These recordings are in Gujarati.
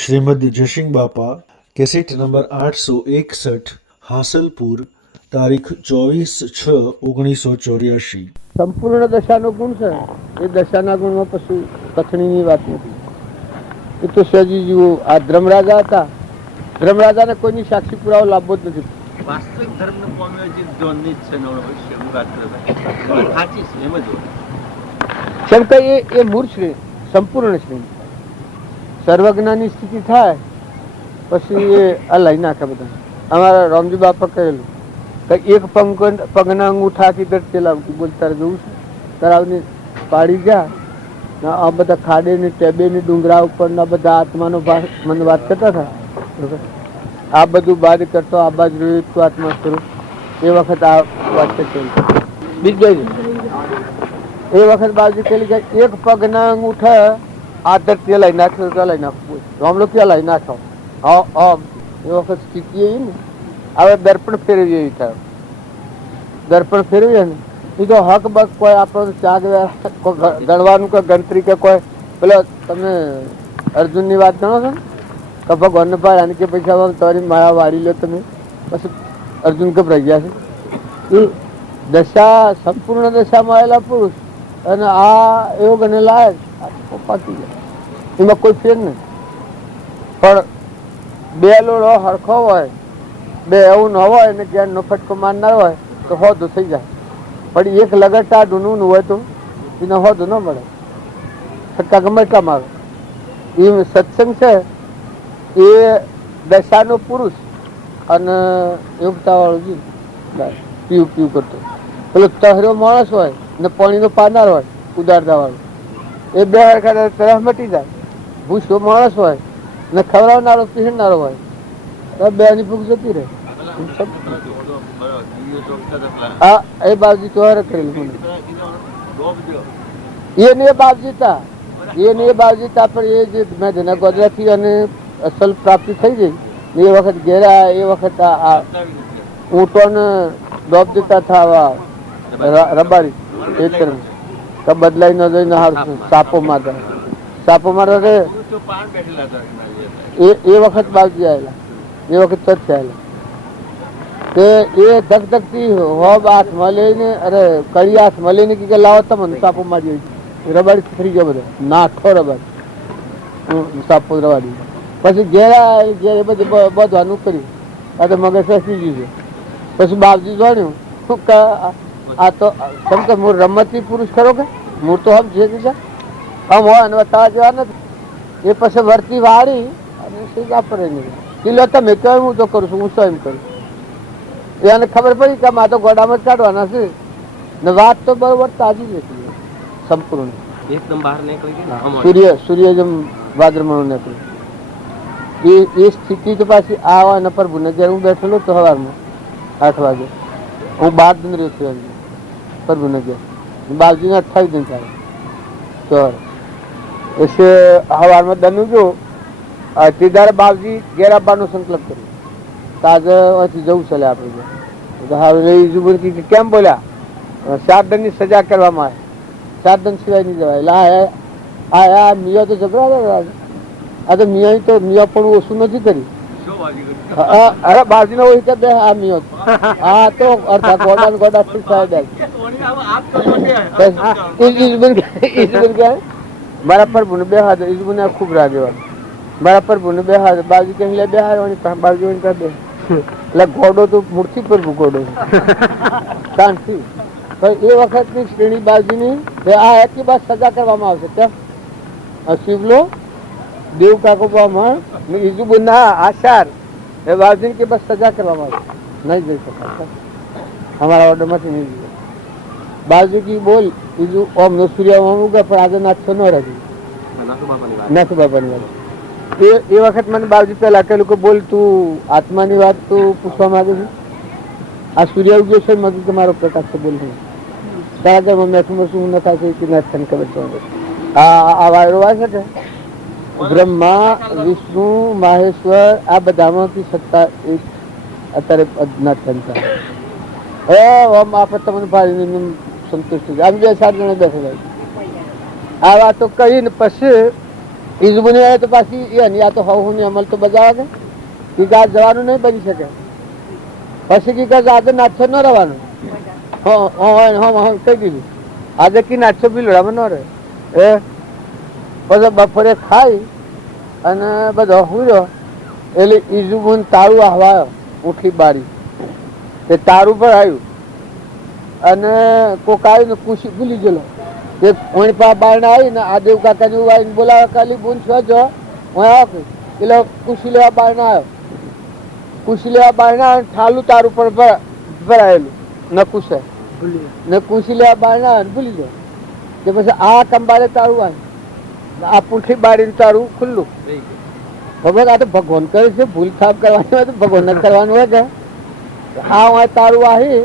श्रीमद जयसिंह बापा कैसेट नंबर 861 हासलपुर तारीख 24/6/1984। સંપૂર્ણ દશાનો ગુણ છે એ દશાના ગુણમાં પછી કથણીની વાત નથી. એ તો સજી જેવું આ ધર્મરાજા હતા. ધર્મરાજાને કોઈની સાક્ષી પુરાવો લાભવો જ નથી. વાસ્તવિક ધર્મને પામ્યો જે જોનની જ છે નવરો ભવિષ્ય હું વાત કરું સાચી છે એમ જ કેમ કે એ મૂળ શ્રેણી સંપૂર્ણ શ્રેણી સર્વજ્ઞાની સ્થિતિ થાય પછી એ આ લઈ નાખે બધા. અમારા રામજી બાપા કહેલું કે એક પગના અંગૂઠા કીધર ચલાવતી બોલ તારે જવું છે તળાવની પાડી જા આ બધા ખાડે ને ટેબે ને ડુંગરા ઉપર ના બધા આત્માનો મને વાત કરતા હતા. આ બધું બાદ કરતો આ બાજુ રહ્યું તું આત્મા સ્વરૂપ એ વખત આ વાત કરી બીજી એ વખત બાજુ કેલી કે એક પગના અંગૂઠા આદર તે લઈ નાખ્યો તો લઈ નાખવું રામલો ક્યાં લઈ નાખો એ વખત સ્થિતિ એવી ને હવે દર્પણ ફેરવી એવી થાય. દર્પણ ફેરવીએ ને એ તો હક બક કોઈ આપણો ચાગ ગણવાનું કે ગણતરી કે કોઈ પેલો તમે અર્જુનની વાત ગણો છો ને કે ભગવાનને ભાઈ આને કે પૈસા તારી માયા વાળી લો તમે પછી અર્જુન ગભરાઈ ગયા છે. એ દશા સંપૂર્ણ દશામાં આવેલા પુરુષ અને આ એવો ગણે લાયક પાકી જાય એમાં કોઈ ફેર નહીં. પણ બે લોડો હરખો હોય બે એવું ન હોય ને જ્ઞાનનો ફટકો મારનાર હોય તો હોદો થઈ જાય. પણ એક લગડતા ઢૂંઢવું હોય તો એને હોદો ન મળે. ફટકા ગમે એટલા મારો એ સત્સંગ છે એ દશાનો પુરુષ અને યોગતાવાળો જીવ પીવું પીવું કરતો પેલો તહરો માણસ હોય ને પાણીનો પાનાર હોય ઉદારતા વાળો એ બે હરખા તરફ મટી જાય. ભૂસો માણસ હોય ને ખવડાવનારો પીહણનારો હોય બે ની ભૂખ જતી રહે. હા એ બાબજી તો હરે કરેલું એને એ બાબજીતા એને એ બાબજીતા પર એ જે મેં જેના ગોદરાથી અને અસલ પ્રાપ્તિ થઈ ગઈ એ વખત ઘેરા એ વખત આ ઊંટોને ડોબ દેતા થવા રબારી એ તરફ તો બદલાઈ ન જઈને સાપો મારતા સાપો મારતા એ વખત બાબજી આવેલા એ વખત તથ્ય આવેલા તે એ ધકધકતી હોબ હાથમાં લઈને અરે કડી હાથમાં લઈને કે લાવો તમને સાપો મારી રબાડી ફરી ગયો બધો નાખો રબાડી સાપો રવાડી પછી ઘેરા ઘેર એ બધું બધવાનું કર્યું આ તો મગજ ફસી ગયું છે. પછી બાપજી જાણ્યું કે આ તો કેમ કે મૂળ રમતી પુરુષ ખરો કે મૂળ તો હમ છે કે આમ હોય અને બતાવવા જેવા નથી. એ પછી વર્તી વાળી અને સીધા પર કિલો તમે કહો હું તો કરું છું હું તો એમ કરું. એને ખબર પડી કે આ તો ગોડામાં જ કાઢવાના છે ને વાત તો બરોબર તાજી જ હતી સંપૂર્ણ એકદમ બહાર નીકળી સૂર્ય સૂર્ય જેમ વાદળમાં નીકળ્યું એ સ્થિતિ તો પાછી આ ને પ્રભુને જ્યારે હું બેઠેલો તો સવારમાં 8 વાગે હું 12 દિન રહ્યો છું પ્રભુને ગયા બાપજીને 28 દિન થાય તો એસે સવારમાં દનું જો સીધા બાપજી ઘેર આવવાનો સંકલ્પ કર્યો. આજે અહીંથી જવું ચાલે આપણે હવે કેમ બોલ્યા 7 દનની સજા કરવામાં આવે 7 દન સિવાય નહીં જવાય. એટલે આ મિયા તો જબરા આ તો મિયા તો મિયા પણ ઓછું નથી કર્યું. અરે બાજુનો હોય તો બે આ મિયો હા તો અડધા ગોડા ગોડા મારા પર ભૂને બે હાથ ઈજબુને ખૂબ રાગેવા મારા પર ભૂને બે હાથ બાજુ કે બે હાથ બાજુ બે એટલે ઘોડો તો મૂર્તિ પર ઘોડો શાંતિ. એ વખતની શ્રેણી બાજુની આ એટલી બાદ સજા કરવામાં આવશે કેમ શિવલો દેવ કાકોમાં ઈજુબુ ના આશાર એ બાજુ કે બસ સજા કરવામાં આવશે નહીં જઈ શકાય અમારા ઓર્ડરમાંથી નહીં જઈએ. બાજુ કી બોલ બીજું ઓમ નો સૂર્ય ઓમ ઉગે પણ આજે નાચતો ન રહી નાથુ બાપાની વાત એ વખત મને બાજુ પેલા કહેલું કે બોલ તું આત્માની વાત તું પૂછવા માંગે છે. આ સૂર્ય ઉગ્યો છે મગજ તમારો પ્રકાશ છે બોલ તારા ઘરમાં મેઠું મરશું હું નખાય છે કે નાથાને ખબર છે. આ વાયરો આવે છે કે બ્રહ્મા વિષ્ણુ મહેશ્વર આ બધામાંથી સત્તા એક અત્યારે અજ્ઞાત બનતા આપણે તમને ભાઈ સંતુષ્ટ આમ 2-4 જણા બેઠેલા આ વાતો કહીને પછી ઈઝબુની આવે તો પાછી એની આ તો હવની અમલ તો બજાવે કે આ જવાનું નહીં બની શકે. પછી કે આજે નાચો ન રહેવાનું. કહી દીધું આજે કી નાચો બિલડામાં ન રહે. એ પછી બપોરે ખાઈ અને બધો હુર્યો એટલે ઈઝબુન તારું હવાયો ઉઠી બારી તે તારું પર આવ્યું અને કોક આવ્યું ને ખુશી ભૂલી ગયેલો. તે ઓણી પા બારણે આવીને આ દેવ કાકાને એવું આવીને બોલાવે કાલી બૂન છો જો હું આવ્યો એટલે ખુશી લેવા બારણે આવ્યો. ખુશી લેવા બારણે આવે ઠાલું તારું પર ભરાયેલું ન કુશે ને ખુશી લેવા બારણે આવે ને ભૂલી જાય. તે પછી આ કંબારે તારું આવે આ પૂંઠી બારીને તારું ખુલ્લું. ખબર આ તો ભગવાન કરે છે, ભૂલ થાપ કરવાની હોય તો ભગવાન કરવાનું હોય કે આ હોય તારું વાહી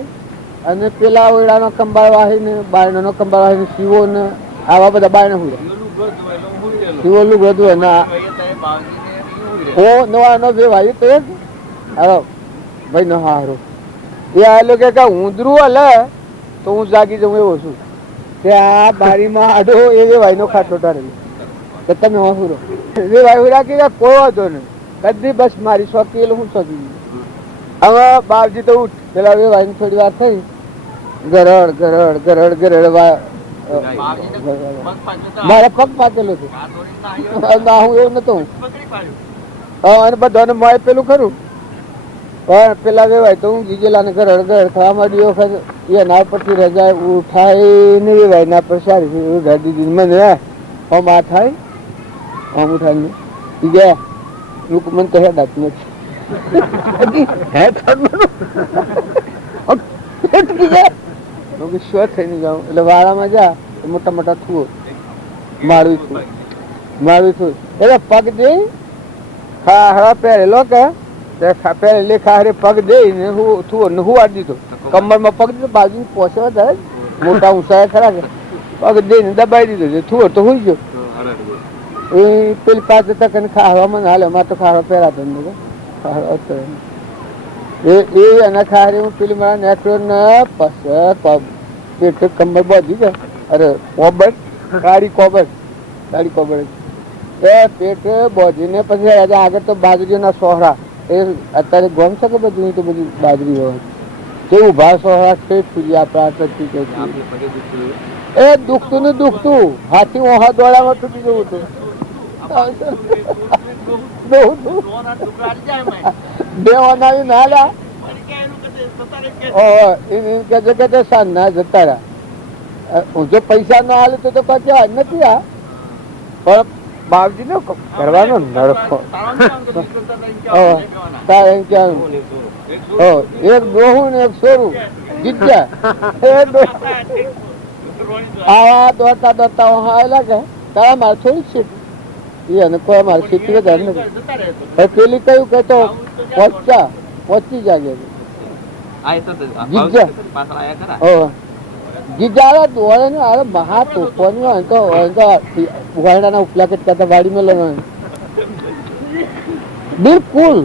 અને પેલા ઓયડાનો કંબાળ વાહીને બારણાનો કંબાળ વાહીને શીવો ને આવા બધા બારણે હોય શીવો લુગડું હોય ને હો નવા નો બે વાયુ તો હારો ભાઈ ન હારો એ આવેલો કે ઊંધરું હલે તો હું જાગી જાઉં એવો છું કે આ બારીમાં આડો એ ભાઈનો ખાટલો ટારેલો કે તમે હોસુરો એ ભાઈ રાખી કે કોઈ વાંધો નહીં કદી બસ મારી શોખી એટલે હું શોખી. હવે બાપજી તો ઉઠ પેલા એ ભાઈ થોડી વાર થઈ ગરડ ગરડ ગરડ ગરડ મારે પગ પાકેલો છે હું એવું નતો અને બધાને મોય પેલું ખરું પણ પેલા વેવાય તો હું ગીગેલા ને ગરડ ગરડ થવા માંડી વખત એના પરથી રજા ઉઠાય ને વેવાય ના પર સારી ગાડી મને હમ આ થાય હમ ઉઠાય ગયા લોકો મને તો હેડ આપી નથી શું થઈને જાઉં એટલે વાળામાં જા મોટા મોટા થુઓ મારું છું એટલે પગ દે ખાહરા પહેરેલો કે પહેરેલી ખાહરે પગ દઈ ને હું થુઓ ને હું વાળી દીધો કમરમાં પગ દીધો બાજુ પોસવા થાય મોટા ઊંચાયા ખરા કે પગ દઈને દબાઈ દીધો થુઓ તો હુઈ ગયો. એ પેલી પાંચ તક ખાવામાં હાલે અમારે તો ખાવા પહેરાતો એ એના ખારે હું પેલી મારા નેકળ્યો ને પછી પેટ કમર બાંધી જાય અરે કોબર કાળી કોબર એ પેટ બાંધીને પછી આગળ તો બાજરીઓના સોહરા એ અત્યારે ગોમ છે કે બધું તો બધી બાજરી હોય તે ઉભા સોહરા ઠેઠ સુધી આપણા એ દુખતું ને દુખતું હાથી ઓહા દોડામાં તૂટી જવું હતું દેવાના નાલા ના જતા રહ્યા જો પૈસા ના હાલે તો પછી નથી આ પણ બાપજી નો કરવાનો નડખો તારે ક્યાં એક ડોહું ને એક સોરું જીત્યા આવા દોડતા દોડતા આવેલા કે તારા મારે થોડી સીટ એને કોઈ મારે સીટ વધારે નથી પેલી કયું કે તો પહોંચી જાય જીજા દોડે ને અરે મહા તોફાની હોય તો ઉઘાડાના ઉપલા કરતા વાડીમાં લેવાનું બિલકુલ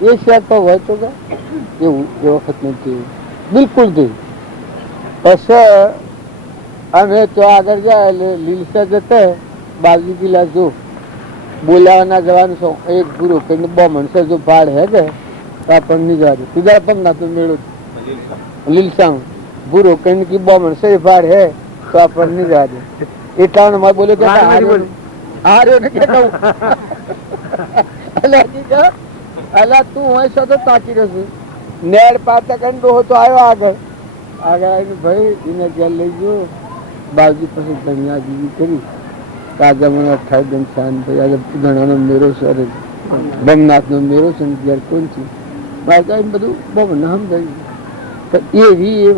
એ શેર તો હોય તો એવું એ વખત નથી બિલકુલ થયું. પછી અમે તો આગળ જાય એટલે લીલસા જતે બાજુ ગીલા જો બોલાવાના જવાનું છો એક ગુરુ કે બહુ મણસો જો ભાડ હે કે તો આપણને નહીં જવા દે સીધા પણ ના તો મેળો લીલસા ગુરુ કહીને કે બહુ મણસો ભાડ હે તો આપણને નહીં જવા દે એટલા માં બોલ્યો કે હાર્યો ને કે કહું અલા તું હોય છો તો તાકી રહ્યો નેડ પાતા કરીને ડોહો તો આવ્યો આગળ આવીને ભાઈ એને ત્યાં લઈ ગયો બાજુ પછી ધનિયા જીવી કરી તાજા મને 28 દિન શાંત ભાઈ આજે ઘણાનો મેરો છે ભમનાથનો મેરો છે ઘેર કોણ છે બાજુ બધું બહુ નામ જાય પણ એવી એ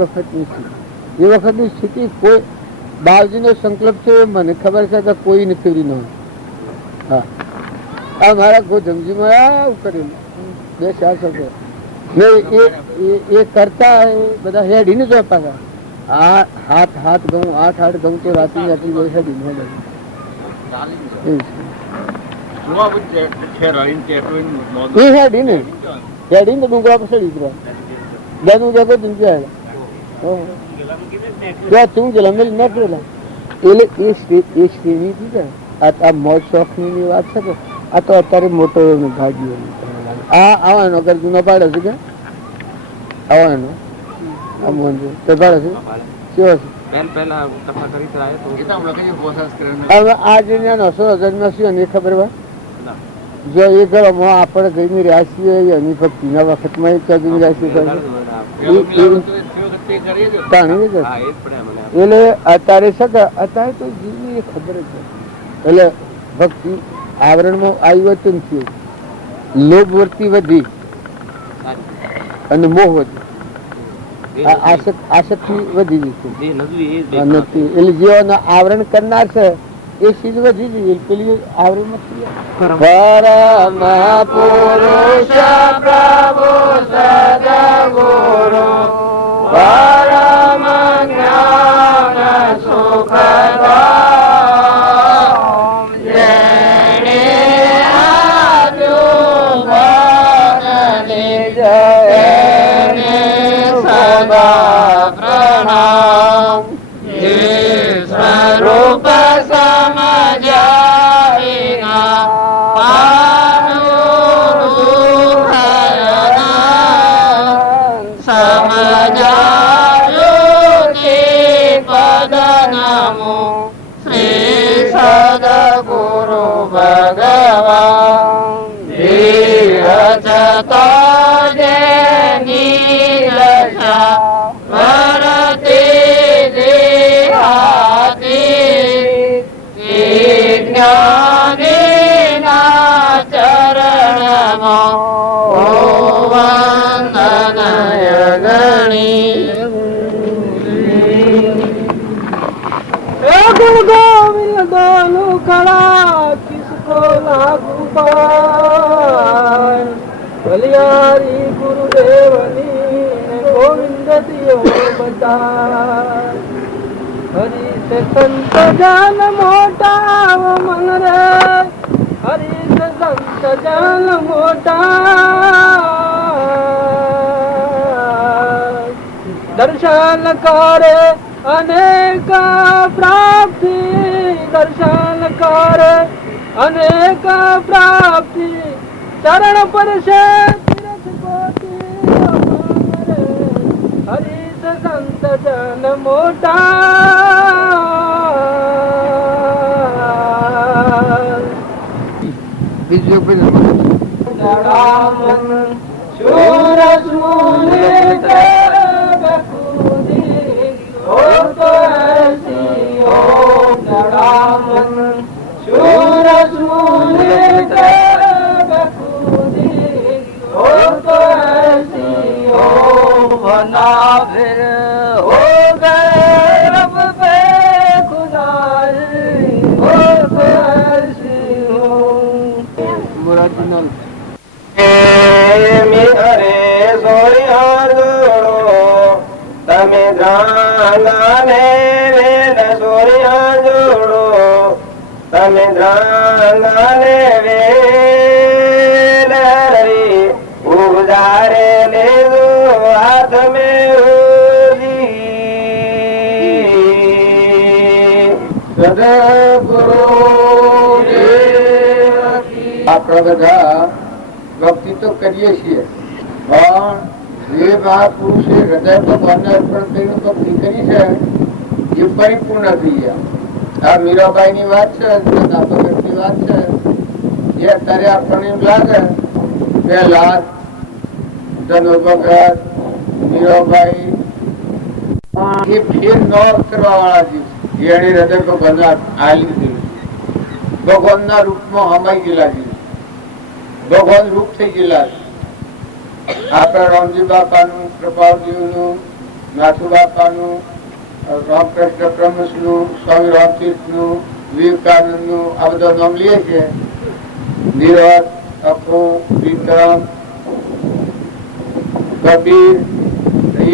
વખતની સ્થિતિ કોઈ બાવજીનો સંકલ્પ છે મને ખબર છે કે કોઈને ફેરી ન હોય. હા આ મારા ગોધમજીમાં આવું કરેલું 2 4 એ કરતા બધા હેડીને જ પાછા હાથ ઘઉં 8 ઘઉં તો રાત્રિ હેડીને હેડીને ડુંગરા પર ચડી ગયા બેનું જગો ત્યાં તું ગયેલા મેં ન કરેલા એટલે એ શ્રેણી થી આ મોજ શોખની વાત છે કે આ તો અત્યારે મોટો ગાડીઓ આવા એનો અગર જૂનો પાડે છે કે આવા એનો આ મંદિર તો પાડે છે કેવો છે હવે આ જે નસો હજારમાં શું એની ખબર હોય જો એ ઘરમાં આપણે ગઈને રહ્યા છીએ એની ભક્તિના વખતમાં એક જઈને રહ્યા છીએ એટલે અત્યારે છે કે અત્યારે તો જીવની એ ખબર જ નથી એટલે ભક્તિ આવરણમાં આવ્યું થયું લોભ વર્તી વધી અને મોહ વધી આસક્તિ વધી ગઈ છે નથી એટલે જેઓને આવરણ કરનાર છે એ ચીજ વધી ગઈ પેલી આવરણ નથી પરમ પુરુષ પ્રભુ સદગુરુ પરમ જ્ઞાન સુખદામ જેણે આપ્યું બદલે જયને સદા પ્રણામ જે સ્વરૂપ સમજાવીના સમજાયું તે પદ નમો શ્રી સદગુરુ ભગવાન ધીરજતો જેની દશા વરતે દેહાતી જ્ઞાનીના ચરણમાં વંદનય ગણી ગુણ ગોવિંદોનુ કળા કિસકો લાગુ પાર બલિયારી ગુરુદેવની ગોવિંદ દિયો બતાર હરી સે સંત જાન મોટા મન રે હરી સે સંત જાન મોટા દર્શન કરે અનેક પ્રાપ્તિ દર્શન કરે અનેક પ્રાપ્તિ ચરણ પર છે તીરથ કોટી હરી સંત જન મોટા બીજું સૂરજ મુનિ सूरज मुनि बखूदी हो तो ऐसी हो वरना फिर हो गए रब पे खुदाई हो तो ऐसी हो मुरादिनल मिहरे सोरिया जोड़ो तमे द्रांगाने वेद सोरिया जोड़ो तमे द्रांगाने वेद हरी उजारे ले दो हाथ में સદગુરુ આપણે બધા ભક્તિ તો કરીએ છીએ પણ જે મહાપુરુષે હૃદય ભગવાનને અર્પણ કરીને ભક્તિ કરી છે એ પરિપૂર્ણ થઈ ગયા. આ મીરાબાઈ ની વાત છે, ની વાત છે, જે અત્યારે આપણને એમ લાગે પેલા ધનો ભગત મીરાબાઈ એ ફેર ન કરવા વાળા છે. એને હૃદય ભગવાન આલી દીધું, ભગવાન ના રૂપમાં હમાઈ ગયેલા છે, ભગવાન રૂપ થઈ ગયેલા છે. આપણા રામજી બાપાનું, કૃપાલજીનું, નાથુ બાપાનું, રામકૃષ્ણ પરમહંસનું, સ્વામી રામતીર્થનું, વિવેકાનંદનું આ બધા નામ લઈએ છીએ. નીરજ, અખો, વિક્રમ, કબીર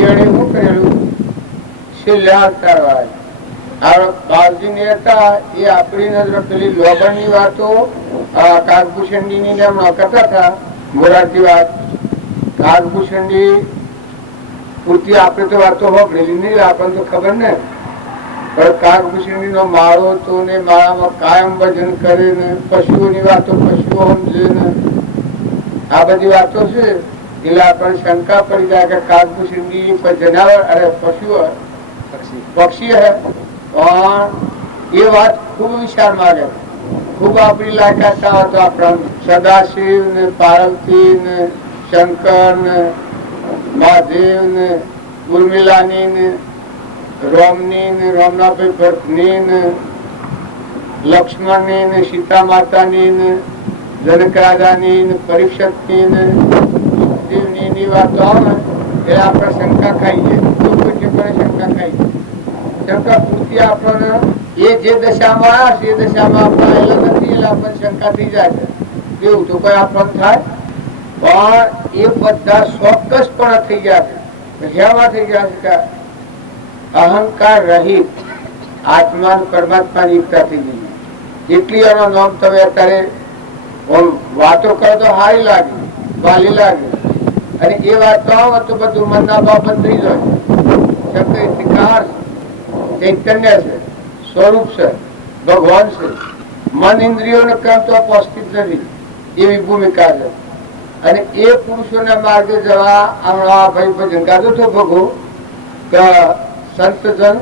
એને શું કરેલું? શિલ્યાસ કરવા બાપજી ને હતા એ આપણી નજર પેલી લોબણ ની વાતો કાગભૂષણ ની કરતા હતા. મોરારજી વાત કાગભૂષણ ની પૂરતી આપણે તો વાતો સાંભળેલી નહીં, આપણને તો ખબર ને. પણ કાગભૂષણી નો માળો તો ને માળામાં કાયમ ભજન કરે ને પશુઓની વાતો પશુઓ સમજે ને આ બધી વાતો છે એટલે આપણને શંકા પડી જાય કે કાગભૂષણી કોઈ જનાવર અરે પશુ પક્ષી હે પણ એ વાત ખૂબ વિચાર માંગે ખૂબ આપણી લાયકાત તો આપણા સદાશિવ ને પાર્વતી ને શંકર ને મહાદેવ ને ઉર્મિલાની ને રોમની ને રોમનાભાઈ ભરતની ને લક્ષ્મણની ને સીતા માતાની ને જનક રાજાની ને પરીક્ષિતની ને સુખદેવની ની વાતો આવે એ આપણે શંકા ખાઈએ શંકા ખાઈએ શંકા પૂરતી આપણને એ જે દશામાં આવ્યા છે એ દશામાં આપણે આવેલા નથી એટલે આપણને શંકા થઈ જાય છે એવું તો કોઈ આપણને થાય પણ એ બધા ચોક્કસ પણ થઈ ગયા છે હેવા થઈ ગયા છે કે અહંકાર રહિત આત્મા પરમાત્માની એકતા થઈ ગઈ એટલી એનો નામ તમે અત્યારે વાતો કરો તો હારી લાગે વાલી લાગે અને એ વાત તો આવો તો બધું મનના બાબત થઈ જાય ચૈતન્ય છે સ્વરૂપ છે ભગવાન છે મન ઇન્દ્રિયોને કામ તો પહોંચતી જ નથી એવી ભૂમિકા છે અને એ પુરુષોના માર્ગે જવા હમણાં ભાઈ ભજન ગાતો હતો ભગો સંતજન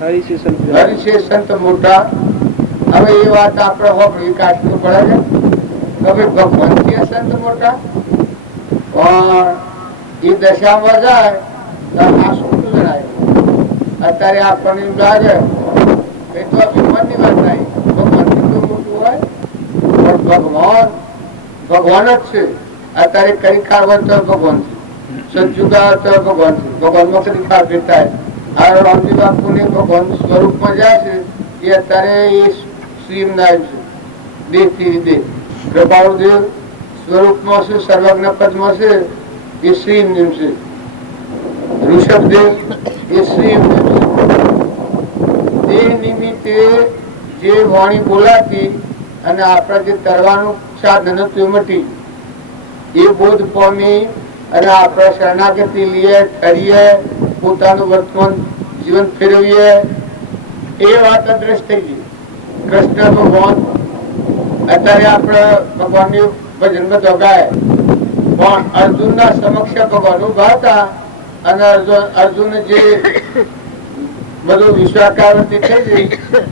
હરિશે સંત મોટા હવે એ વાત આપણે હોપડી કાઢવું પડે છે હવે ભગવાન છે સંત મોટા પણ એ દશામાં જાય તો આ શું જણાય અત્યારે આપણને એમ લાગે એ તો અભિમાનની વાત નહીં ભગવાન કેટલું મોટું હોય પણ ભગવાન જ છે અત્યારે કઈ કારવત તો ભગવાન છે સજ્જુગા તો ભગવાન છે ભગવાનમાં કદી કાર ભેટા આ રામજી બાપુ ને ભગવાન સ્વરૂપમાં જાય છે એ અત્યારે એ શ્રીમ નામ છે દેહથી દેહ કૃપાળુદેવ સ્વરૂપમાં છે સર્વજ્ઞ પદમાં છે એ શ્રીમ નિમ છે ઋષભદેવ એ શ્રીમ નિમ છે દેહ નિમિત્તે જે વાણી બોલાતી અને આપણા જે તરવાનું સાધન હતું મટી એ બોધ પામી અને આપણે શરણાગતિ લઈએ કરીએ પોતાનું વર્તમાન જીવન ફેરવીએ એ વાત અદ્રશ્ય થઈ ગઈ કૃષ્ણ ભગવાન અત્યારે આપણે ભગવાનની ભજનમાં તો ગાય પણ અર્જુનના સમક્ષ ભગવાન ઉભા હતા અને અર્જુન જે બધું વિશ્વાકારથી થઈ ગઈ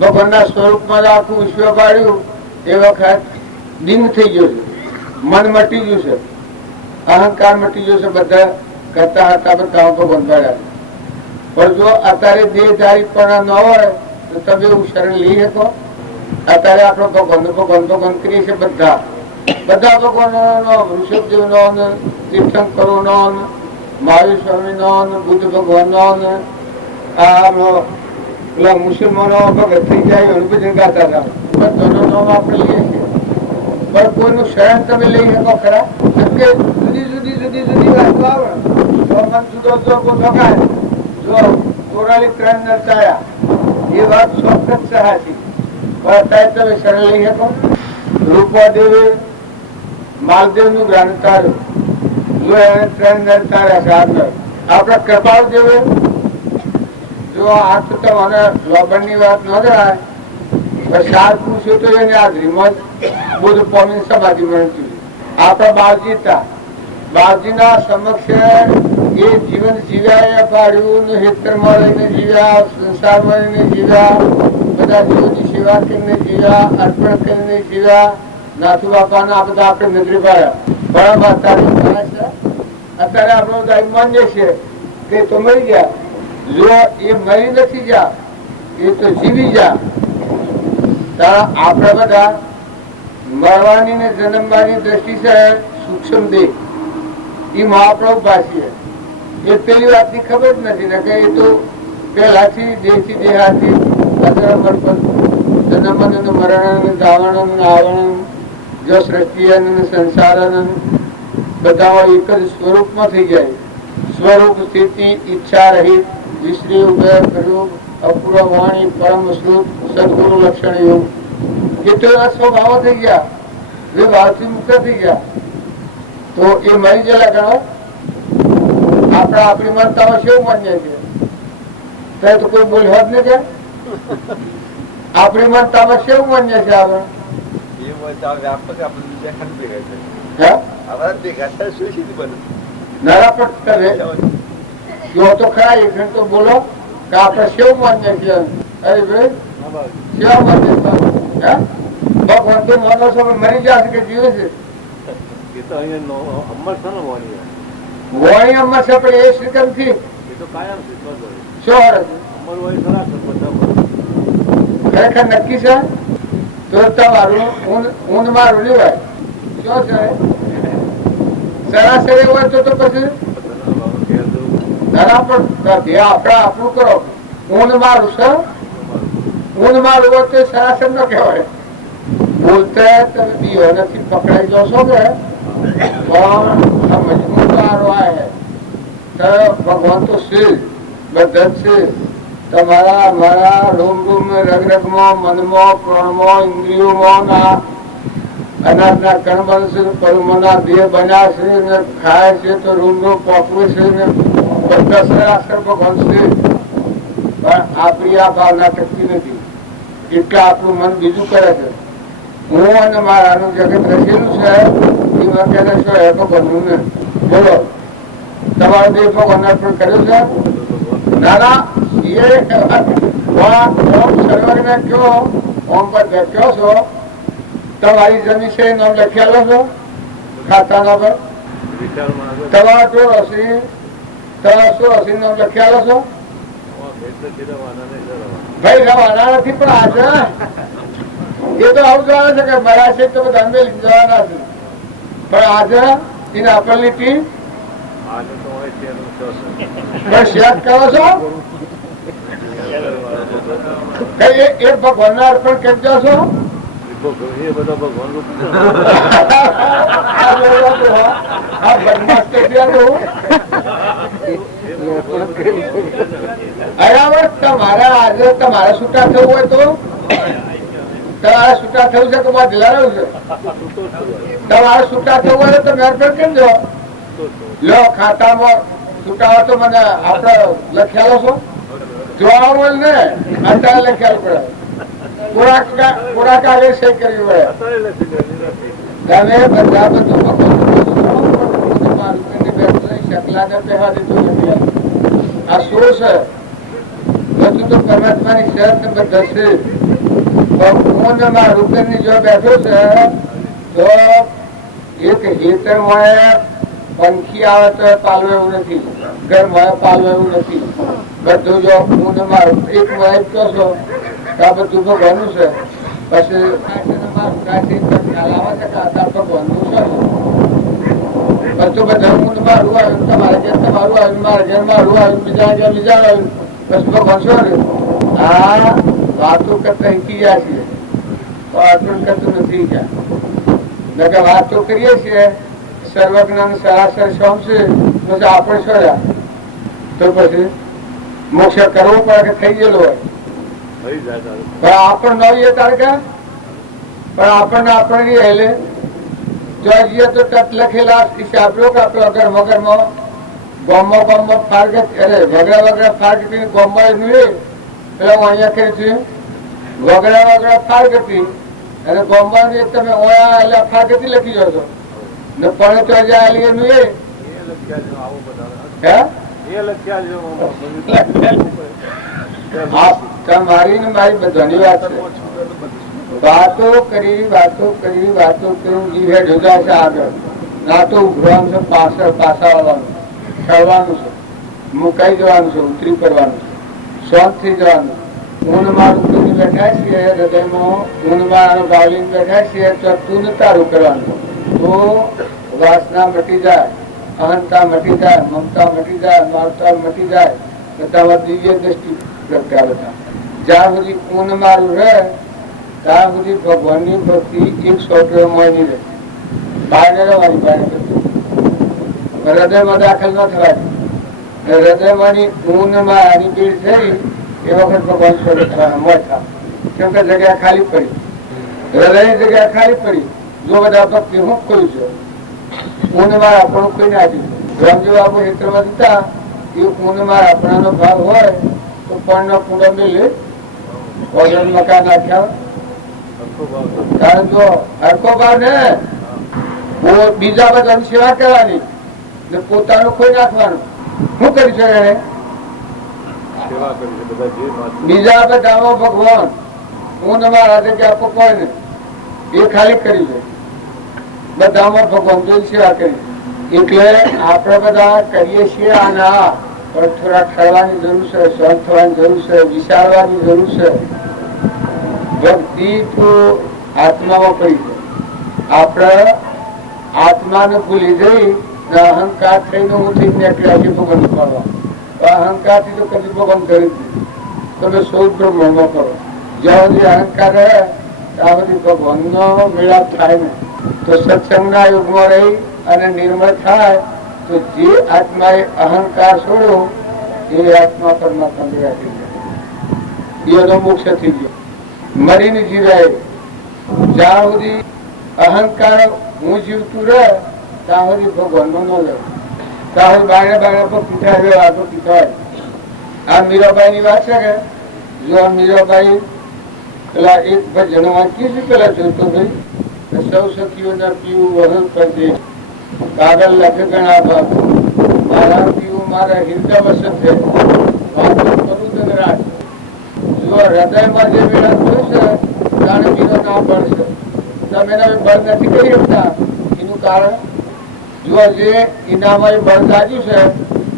ભગવાનના સ્વરૂપમાં આખું વિશ્વ પાડ્યું એ વખત દિન થઈ ગયો છે મન મટી ગયું છે અહંકાર મટી ગયો છે બધા કરતા હતા બધા ભગવાન પાડ્યા પણ જો અત્યારે દેહધારી પણ ન હોય તો તમે એવું શરણ લઈ શકો અત્યારે આપણો ભગવાન કરીએ છીએ બધા ભગવાનો ઋષભદેવ નો તીર્થંકરો નો મહાવીર સ્વામી નો બુદ્ધ ભગવાન નો પેલા મુસલમાનો ભગત થઈ જાય ભજન ગાતા હતા બધાનો નામ આપણે લઈએ છીએ પણ કોઈનું શરણ તમે લઈ શકો ખરા કે જુદી વાતો આવે તો મન જુદો ભગાય જો 43 નરચાયા એ વાત ચોક્કસ સાચી પણ અત્યારે તમે શરણ લઈ શકો રૂપાદેવે માલદેવ નું જ્ઞાન તાર્યું જો એને 3 નરચાયા છે આગળ આપણા કૃપાળ દેવે જો આ તો તમારે લોબન ની વાત ન જણાય પણ 4 પુરુષો તો એની હાજરીમાં બુદ્ધ પામી સમાધિ મળતી આપણા બાળજીના સમક્ષ એ જીવન જીવ્યા પાડ્યું હેતરમાં રહીને જીવ્યા સંસારમાં રહીને જીવ્યા બધા જીવોની સેવા કરીને જીવ્યા અર્પણ કરીને જીવ્યા નાથુ બાપાના આ બધા આપણે નજરે પાડ્યા પણ અત્યારે આપણો દાઈ માન્ય છે કે તો મરી ગયા જો એ મરી નથી જા એ તો જીવી જા તારા આપણે બધા મરવાની ને જન્મવાની દ્રષ્ટિ છે સૂક્ષ્મ દેહ એ મહાપ્રભુ ભાષી એ પેલી વાતની ખબર જ નથી ને કે એ તો પેલાથી દેહથી દેહાથી જન્મન મરણ ધાવણ આવરણ જો સૃષ્ટિ સંસાર બધા એક જ સ્વરૂપમાં થઈ જાય સ્વરૂપ સ્થિતિ ઈચ્છા રહિત વિશ્રી કર્યું અપૂર્વ વાણી પરમ સ્વરૂપ સદગુરુ લક્ષણ યોગ એ તો સ્વભાવ થઈ ગયા જે ભાવથી મુક્ત થઈ ગયા તો એ મરી ગયેલા ગણો આપણા આપણી માનતામાં શું માન્ય છે તો કોઈ બોલ્યો જ નહીં કે આપણી મનતામાં કેવું માન્ય છે આપણે એ બધા વ્યાપક આપણે બીજા ખંડ ભેગા છે હે આવા ભેગા થાય શું સીધી બને નરાપટ કરે જો તો ખરા એક તો બોલો કે આપણે કેવું માન્ય છે અરે ભાઈ કેવા માન્ય હે ભગવાન તો માનો છો મરી જશે કે જીવે છે એ તો અહીંયા અમર છે ને વાણી વાણી અમર છે પણ એ શ્રીકમ થી એ તો કાયમ છે શું હરજ અમર વાણી ખરા બધા ખરેખર નક્કી છે તો તમારું ઊંઘ મારું લેવાય શું છે સરાસરી હોય તો પછી ના પણ આપણે આપણું કરો ઊંઘ મારું છે ઊંઘ મારું હોય તો સરાસર ન કહેવાય બોલતા તમે બીઓ નથી પકડાઈ જશો કે પણ સમજવું સારો આવે તો ભગવાન તો છે બધા જ છે તમારા મારા રૂમ રગ રગમાં મનમાં પ્રાણમાં ઇન્દ્રિયોમાં ના અનાજના કણ બનશે પરુમના દેહ બન્યા છે ને ખાય છે તો રૂમ પોપરું છે ને બધા સરાસર ભગવાન છે પણ આપણી આ ભાવના ટકતી નથી એટલે આપણું મન બીજું કરે છે હું અને મારાનું જગત રચેલું છે એમાં કહે છે એ ભગવાનનું ને બોલો તમારો દેહ ભગવાન અર્પણ કર્યો છે ના ના સર્વજ્ઞ કયો ઓમ પર કયો છો તમારી જમીન છે નામ લખ્યાલો છો ખાતાના પર તમારા શું હસી નામ લખ્યાલો છો ભાઈ રવાના નથી પણ આજે એ તો આવું જવાનું છે કે મારા છે તો બધા અમે જવાના છે પણ આજે એના આપેલી ટીમ શેક કરો છો એ ભગવાન ના અર્પણ કરી દો છો એ બધા ભગવાન આ બદમાશ તો બરાબર તમારા આજે તમારે છૂટા થવું હોય તો તમારે છૂટા થવું છે કે ઢીલા રહ્યું છે તમારે છૂટા થવું હોય તો તમે અર્પણ કરી દો લો ખાતામાં છૂટા તો મને આપડે લખ્યાલો છો જોવા હોય ને અત્યારે લખ્યાલ પડે પૂરા કાગળ સહી કરવી પડે તમે બધા બધું આ શું છે બધું તો પરમાત્માની શરત બધા છે રૂપિયા ની જો બેઠો છે તો એક હેતર મળે પંખી આવે તો પાલવે એવું નથી ઘર મળે પાલવે એવું નથી બધું જો હું એક વાઇફ કહો છો આ બધું ભગવાનનું છે પછી ખ્યાલ આવે છે કે આ ભગવાનનું છે બધું બધા હું મારું આવ્યું તમારે ઘેર તમારું આવ્યું મારા ઘેર મારું આવ્યું બીજા ઘેર બીજા આવ્યું પછી ભગવાન શું આ વાતો કરતા શીખી ગયા છીએ અર્પણ કરતું નથી ગયા વાતો કરીએ છીએ સર્વજ્ઞ સરાસર સોમ છે પછી આપણે છોડ્યા તો પછી મોક્ષ કરવો પડે કે થઈ ગયેલો હોય પણ આપણ ન તારે કે પણ આપણને આપણે હેલે જો જઈએ તો તત લખેલા હિસાબો કે આપણે અગર વગરમાં ગામમાં ફાર્ગ અરે વગડા ફાર્ગ ગામમાં નહીં પેલા હું અહીંયા કહે છે વગડા ફાર્ગ હતી અને ગામમાં તમે ઓયા એટલે ફાર્ગ લખી જશો ને પણ તો હજી એનું મારી ને મારી બધાની વાત છે વાતો કરી જીવે જુદા છે આગળ ના તો ઉભરવાનું છે પાછળ પાછા આવવાનું ચડવાનું છે મુકાઈ જવાનું છે ઉતરી કરવાનું છે શાંત થઈ જવાનું ઊંઘમાં ઉતરી બેઠા છીએ હૃદયમાં ઊંઘમાં ગાવલીને બેઠા છીએ તો તું તારું કરવાનું તો વાસના મટી જાય અહંતા મટી જાય મમતા મટી જાય મારતા મટી જાય બધા દિવ્ય દ્રષ્ટિ પ્રગટા બધા જ્યાં સુધી ઊંઘ મારું રહે ત્યાં સુધી ભગવાનની ભક્તિ એક સોટવે મળી રહે બહાર રહેવાની બહાર હૃદયમાં દાખલ ન થવાય હૃદયમાંની ઊંઘમાં આની ભીડ થઈ એ વખત ભગવાન સ્વરૂપ થવાના મળતા કેમ કે જગ્યા ખાલી પડી હૃદયની જગ્યા ખાલી પડી જો બધા ભક્તિ હું ખોલ્યું છે ઊંઘમાં આપણું કોઈ ના દીધું રામજી બાપુ હેતરમાં દીધા એ ઊંઘમાં આપણાનો ભાવ હોય તો ઉપરનો કુંડો મેલે ઓજન મકાન નાખ્યા કારણ જો હરકો ભાવ ને બીજા બધાની સેવા કરવાની ને પોતાનું ખોઈ નાખવાનું શું કરી છે એને બીજા બધામાં ભગવાન હું તમારા કે આપો કોઈ ને એ ખાલી કરી છે બધામાં ભગવાન જોઈ સેવા કરી એટલે આપણે બધા કરીએ છીએ અને પણ થોડા ઠરવાની જરૂર છે, સહન થવાની જરૂર છે, વિચારવાની જરૂર છે. ભક્તિ તો આત્મામાં કરી છે. આપણે આત્માને ભૂલી જઈ અહંકાર થઈને હું થઈ નીકળ્યા છે ભગવાન કરવા. અહંકાર થી તો કદી ભગવાન કરી જ નહીં. તમે સૌ બ્રહ્માંડમાં કરો જ્યાં સુધી અહંકાર રહે ત્યાં સુધી ભગવાનનો મેળાપ થાય ને. તો સત્સંગના યુગમાં રહી અને નિર્મળ થાય તો જે આત્માએ અહંકાર છોડ્યો એ આત્મા પરમાત્મા મેળા થઈ જાય, એનો મોક્ષ થઈ ગયો. મરીને જીવાય જ્યાં સુધી અહંકાર હું જીવતું રહે ત્યાં સુધી ભગવાનનો ન રહે. ત્યાં સુધી બારે બારે ભક્તિ થાય આ ભક્તિ થાય. આ મીરાબાઈ ની વાત છે કે જો આ મીરાબાઈ પેલા એક ભજન વાંચીએ છીએ પેલા જોતો ભાઈ સૌ સખીઓના પીવું વહન કરજે કાગળ લખે ઘણા ભાગ મારા પીવું મારા હિરદા વસત છે વાતો કરું તન રાત. જો હૃદયમાં જે મેળા થયો છે જાણે બીજો ના બળ છે તમે એના બળ નથી કરી શકતા. એનું કારણ જો જે એનામાં બળ લાગ્યું છે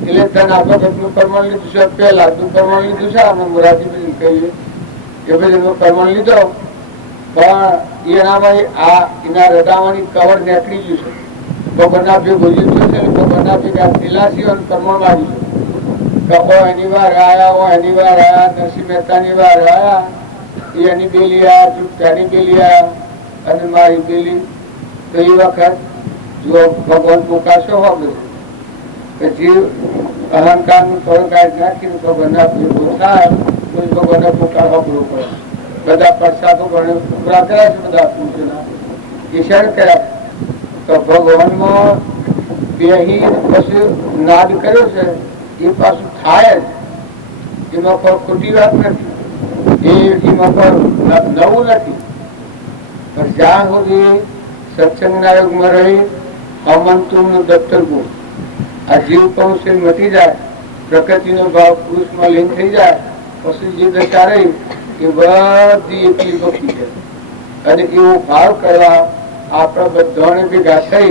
એટલે ધન આપનું પ્રમાણ લીધું છે, પહેલા નું પ્રમાણ લીધું છે. અમે મોરારજી ભાઈ કહીએ કે ભાઈ એનું પ્રમાણ લીધો પણ એનામાં આ એના હૃદયમાંની કવર નીકળી ગયું છે. ભગવાનના ભેગું જીતું છે ભગવાનના ભેગા થયેલા છે અને પ્રમાણ લાગ્યું છે. કપો એની વાર આયા એની વાર આયા નરસિંહ મહેતાની વાર આયા એની બેલી આયા ચૂપચાની બેલી આયા અને મારી બેલી. તો એ વખત જો ભગવાન પોકાશો હોય કે જે અહંકાર નું કવર કાઢી નાખીને ભગવાનના ભેગું થાય તો ભગવાનને પોકાર વાપરવું પડે. બધા પ્રસાદો પૂરા કર્યા છે બધા પૂજના ઈશાન કર્યા તો ભગવાનમાં બેહી પછી નાદ કર્યો છે એ પાછું થાય જ. એમાં કોઈ ખોટી વાત નથી, એમાં કોઈ નવું નથી. પણ જ્યાં સુધી સત્સંગના યુગમાં રહી અમંતું દફતર ગુણ આ જીવ પંચશીલ મટી જાય, પ્રકૃતિનો ભાવ પુરુષમાં લીન થઈ જાય પછી જે દશા રહી એ બધી એટલી ભક્તિ છે. અને એવો ભાવ કરવા આપણા બધાને ભેગા થઈ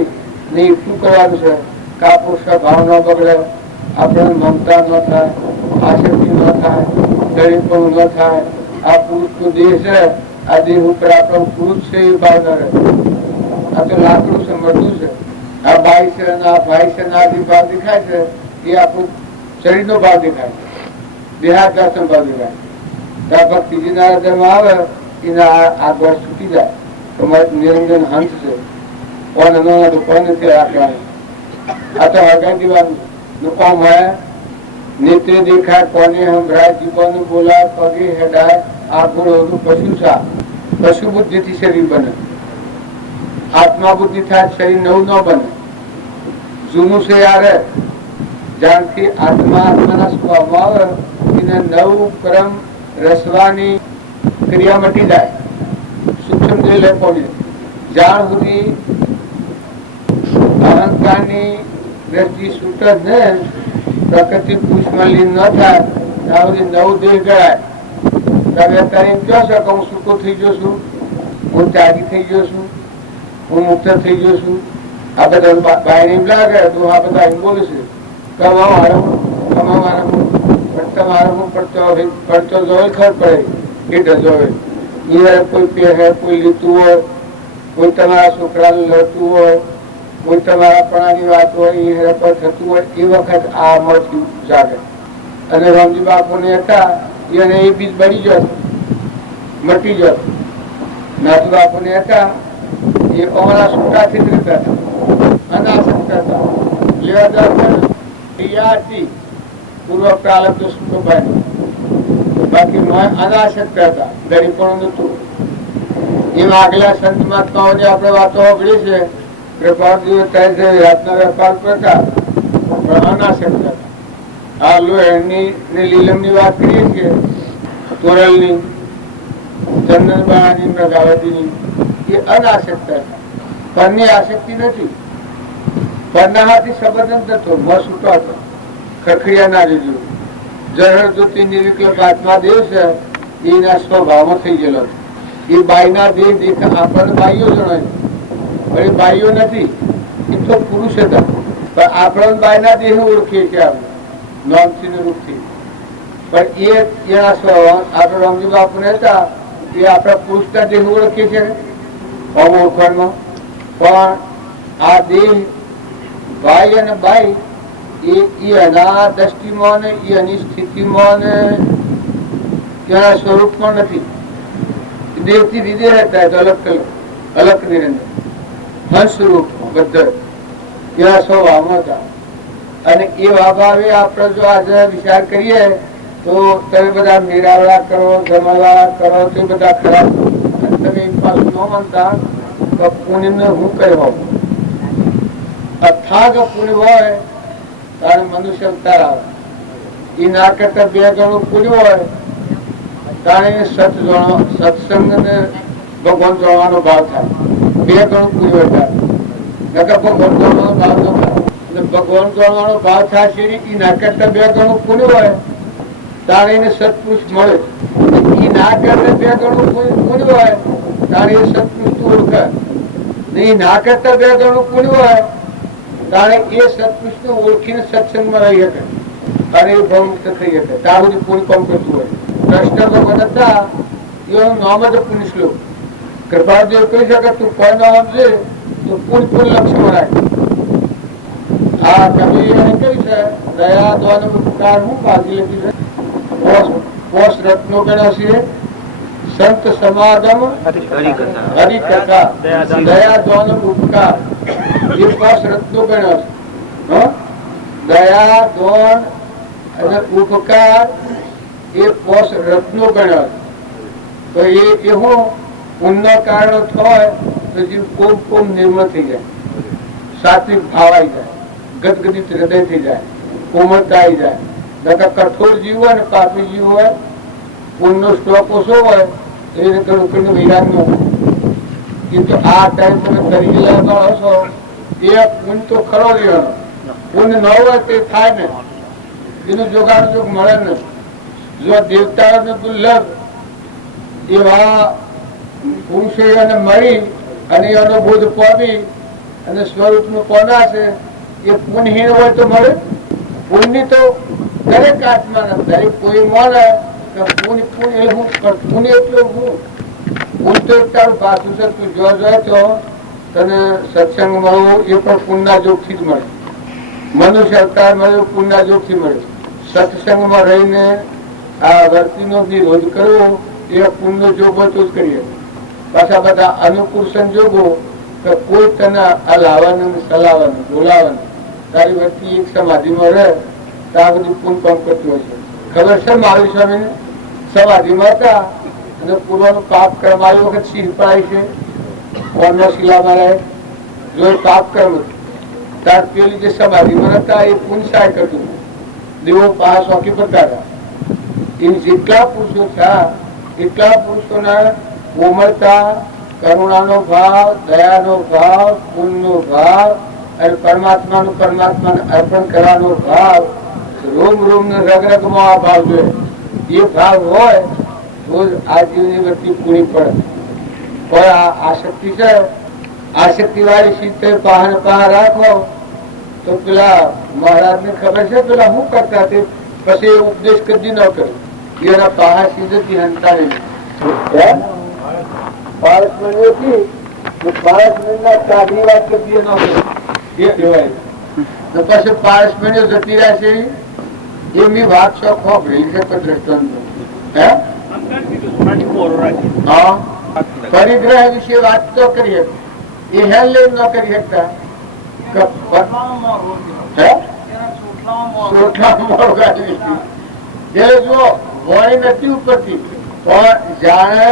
ને એટલું કરવાનું છે કે આપણો સ્વભાવ ન બગડે, આપણને મમતા ન થાય, આસક્તિ ન થાય, દળીપણું ન થાય. આ પુરુષનો દેહ છે, આ દેહ ઉપર આપણો પુરુષ છે એ ભાવ ન રહે. આ તો લાકડું છે, મળતું છે. આ ભાઈ છે અને આ ભાઈ છે અને આ જે ભાવ દેખાય છે એ આપણું શરીરનો ભાવ દેખાય છે, દેહાદ્રાસનો ભાવ દેખાય. ત્યાં ભક્તિજીના હૃદયમાં આવે એના આ ગોળ છૂટી જાય. તમારે નિરંજન હંસ છે કોને કોણ નથી રાખવાની. આ તો હગાઈ દીવાનું કામ હોય. નેત્રે દેખાય કોને સંભળાય, જીવોને બોલાય, પગે હેડાય. આ ગુણોનું પશુ છે. પશુ બુદ્ધિથી શરીર બને, આત્મા બુદ્ધિ થાય શરીર નવું ન બને. જૂનું છે યારે જ્યાંથી આત્માના સ્વભાવમાં આવે એને નવું ક્રમ રસવાની ક્રિયા મટી જાય. સૂક્ષ્મ દેહ લોકોને જ્યાં સુધી અહંકારની દ્રષ્ટિ છૂટ જ ને પ્રકૃતિ પુષ્પમાં લીન ન થાય ત્યાં સુધી નવું દેહ ગળાય. તમે અત્યારે એમ કહો છો કે હું સૂકો થઈ ગયો છું, હું ત્યાગી થઈ ગયો છું, હું મુક્ત થઈ ગયો છું. આ બધા ભાઈ એમ લાગે તો આ બધા એમ બોલે છે તમારે પડતો જોવે ખબર પડે એટલે જોવે. કોઈ પહેરે, કોઈ લીધું હોય, કોઈ તમારા છોકરાને લડતું હોય, કોઈ તમારા પણાની વાત હોય એ પર થતું હોય એ વખત આ મળતી જાગે. અને રામજી બાપુને હતા એને એ બીજ બળી જત મટી જત. નાથુ બાપુને હતા એ અમારા છોકરાથી જ રહેતા હતા, અનાસક્ત હતા. લેવા હતી પૂર્વ પ્રાલબ્ધ સુખભાઈ, બાકી અનાસક્ત હતા, ગરીબપણું નતું. એમાં આગલા સંત મહાત્માઓની આપણે વાતો સાંભળી છે. વેપાર દિવસ થાય છે રાતના વેપાર કરતા પણ અનાસક્ત હતા. આ લોહેરની ને લીલમની વાત કરીએ છીએ, તોરલની, ચંદનબાની, પ્રજાવતીની, એ અનાસક્ત હતા. પરની આસક્તિ નથી. પરના હાથી સંબંધ થતો, મોં છૂટો હતો, ખખડિયા ના રીધું. જળ જ્યોતિ નિર્વિકલ્પ આત્મા દેવ છે, એના સ્વભાવમાં થઈ ગયેલો છે. એ બાઈના દેહ દેખા આપણને બાઈઓ જણાય, પણ એ બાઈઓ નથી, એ તો પુરુષ હતા. પણ આપણે બાઈના દેહ ઓળખીએ છીએ આપણે નોમથી ને રૂપથી. પણ એના સ્વભાવ આપણે રમજી બાપુ હતા, એ આપણા પુરુષના દેહ ઓળખીએ છીએ ઓળખાણમાં. પણ આ દેહ ભાઈ અને બાઈ એ એના દ્રષ્ટિમાં ને એની સ્થિતિમાં ને એના સ્વરૂપમાં નથી. દેવથી વિદે રહેતા અલગ અલગ નિરંજન હંસ રૂપ બધા એના સ્વભાવમાં હતા. અને એ ભાવે આપણે જો આજે વિચાર કરીએ તો તમે બધા મેળાવડા કરો, જમાવાળા કરો, તે બધા ખરાબ. તમે પાછું ન માનતા તો પુણ્યને હું કહેવાઉં. અથાગ પુણ્ય હોય ત્યારે મનુષ્ય અવતાર આવે. એ ના કરતા 2 ગણું પુણ્ય હોય ત્યારે સત્સંગ ને ભગવાન જોવાનો ભાવ થાય. 2 ગણું પુણ્ય હોય ત્યારે ભગવાન જોવાનો ભાવ ન થાય. ભગવાન જોવાનો ભાવ થાય છે. એ ના કરતા 2 ગણું પુણ્ય હોય ત્યારે એને સત્પુરુષ મળે. એ ના કરતા 2 ગણું પુણ્ય હોય ત્યારે એ સત્પુરુષ ઓળખાય. એ ના કરતા 2 ગણું પુણ્ય હોય ત્યારે એ સત્પુરુષ ને ઓળખીને સત્સંગમાં રહી શકે અને એ ભવમુક્ત થઈ શકે. ત્યાં સુધી પુણ્ય કામ કરતું હોય. કૃષ્ણ ભગવાન હતા એનું નામ જ પુણ્ય શ્લોક. કૃપાદેવ કહી શકે તું કોઈ નામ છે તો પુણ્ય લક્ષ્ય રાખ. આ કવિ કહ્યું છે દયા દ્વાનો ઉપકાર હું બાજી લખી છે. પોષ રત્નો ગણ્યા છે સંત સમાગમ હરિકથા દયા દ્વાનો ઉપકાર એ પોષ રત્નો ગણ્યા છે. દયા દ્વન અને ઉપકાર એ પોષ રત્નો ગણ્યા છે. તો એ હું પુણ્ય કારણો થાય તો જીવ કોમ કોમ નિર્મળ થઈ જાય, સાત્વિક ભાવ આવી જાય, ગદગદિત હૃદય થઈ જાય, કોમળતા આવી જાય. નકર કઠોર જીવ હોય ને પાપી જીવ હોય, પુણ્યનો સ્ટોક ઓછો હોય એને ઘણું વિરાગ ન હોય. কিন্তু આ ટાઈમ તમે કરી લેવા હશો એ પુણ્ય તો ખરો લેવાનો. પુણ્ય ન હોય તે થાય ને, એનું જોગાણ જોગ મળે ને. જો દેવતાઓને દુર્લભ એવા પુરુષો એને મળી અને એનો બોધ પામી અને સ્વરૂપનું પામ્યા છે, એ પુણ્યહીન હોય તો મળે. પુણ્ય તો દરેક આત્માને દરેક કોઈ મળે કે પુણ્ય પુણ્ય હું પુણ્ય એટલું હું પુણ્ય તો તારું પાછું છે. તું જો જાય તો તને સત્સંગ મળવું એ પણ પુણ્યના જોગથી જ મળે. મનુષ્ય અવતાર મળ્યો પુણ્યના જોગથી મળે. સત્સંગમાં રહીને આ વર્તીનો વિરોધ કરવો એ પુણ્ય જોગ હોય તો જ કરીએ. પાછા બધા અનુકૂળ સંજોગો કે કોઈ તને હલાવવાનું સલાવવાનું બોલાવવાનું તારી વર્તી એક સમાધિમાં રહે તો આ બધું પૂર્ણ કામ કરતું હોય છે. ખબર છે મહાવીર સ્વામી સમાધિમાં હતા અને પૂર્વનું પાપ કર્મ આવી વખત સિંહ પડાય છે કોણનો શિલામાં રહે જો પાપ કર્મ તાર પેલી જે સમાધિમાં હતા એ પુણ્ય સહાય કરતું. દેવો પાસ હોકી પડતા હતા. એ જેટલા પુરુષો થયા એટલા પુરુષોના કોમળતા, કરુણાનો ભાવ, દયાનો ભાવ, પુણ્યનો ભાવ અને પરમાત્માને અર્પણ કરવાનો ભાવ, રોમ રોમ ને રગ રગમાં આ ભાવ જોઈએ. એ ભાવ હોય તો જ આ જીવની વૃત્તિ પૂરી પડે. પણ આ આસક્તિ છે, આસક્તિ વાળી સીતે પહાડ રાખો તો પેલા મહારાજ ને ખબર છે પેલા શું કરતા તે પછી ઉપદેશ કદી ન કર્યો. એના પહાડ સીધેથી હંતાડી પારસ મિનિટથી 5 મિનિટના કાઢી વાત કદી ન કર્યો. એ કહેવાય તો પછી 5 મિનિટ જતી રહેશે એમની વાત શોખ હોભળી છે તો દ્રષ્ટાંત પરિગ્રહ વિશે વાત તો કરીએ એ હેલ ન કરી શકતા. હોય નથી ઉપરથી પણ જાણે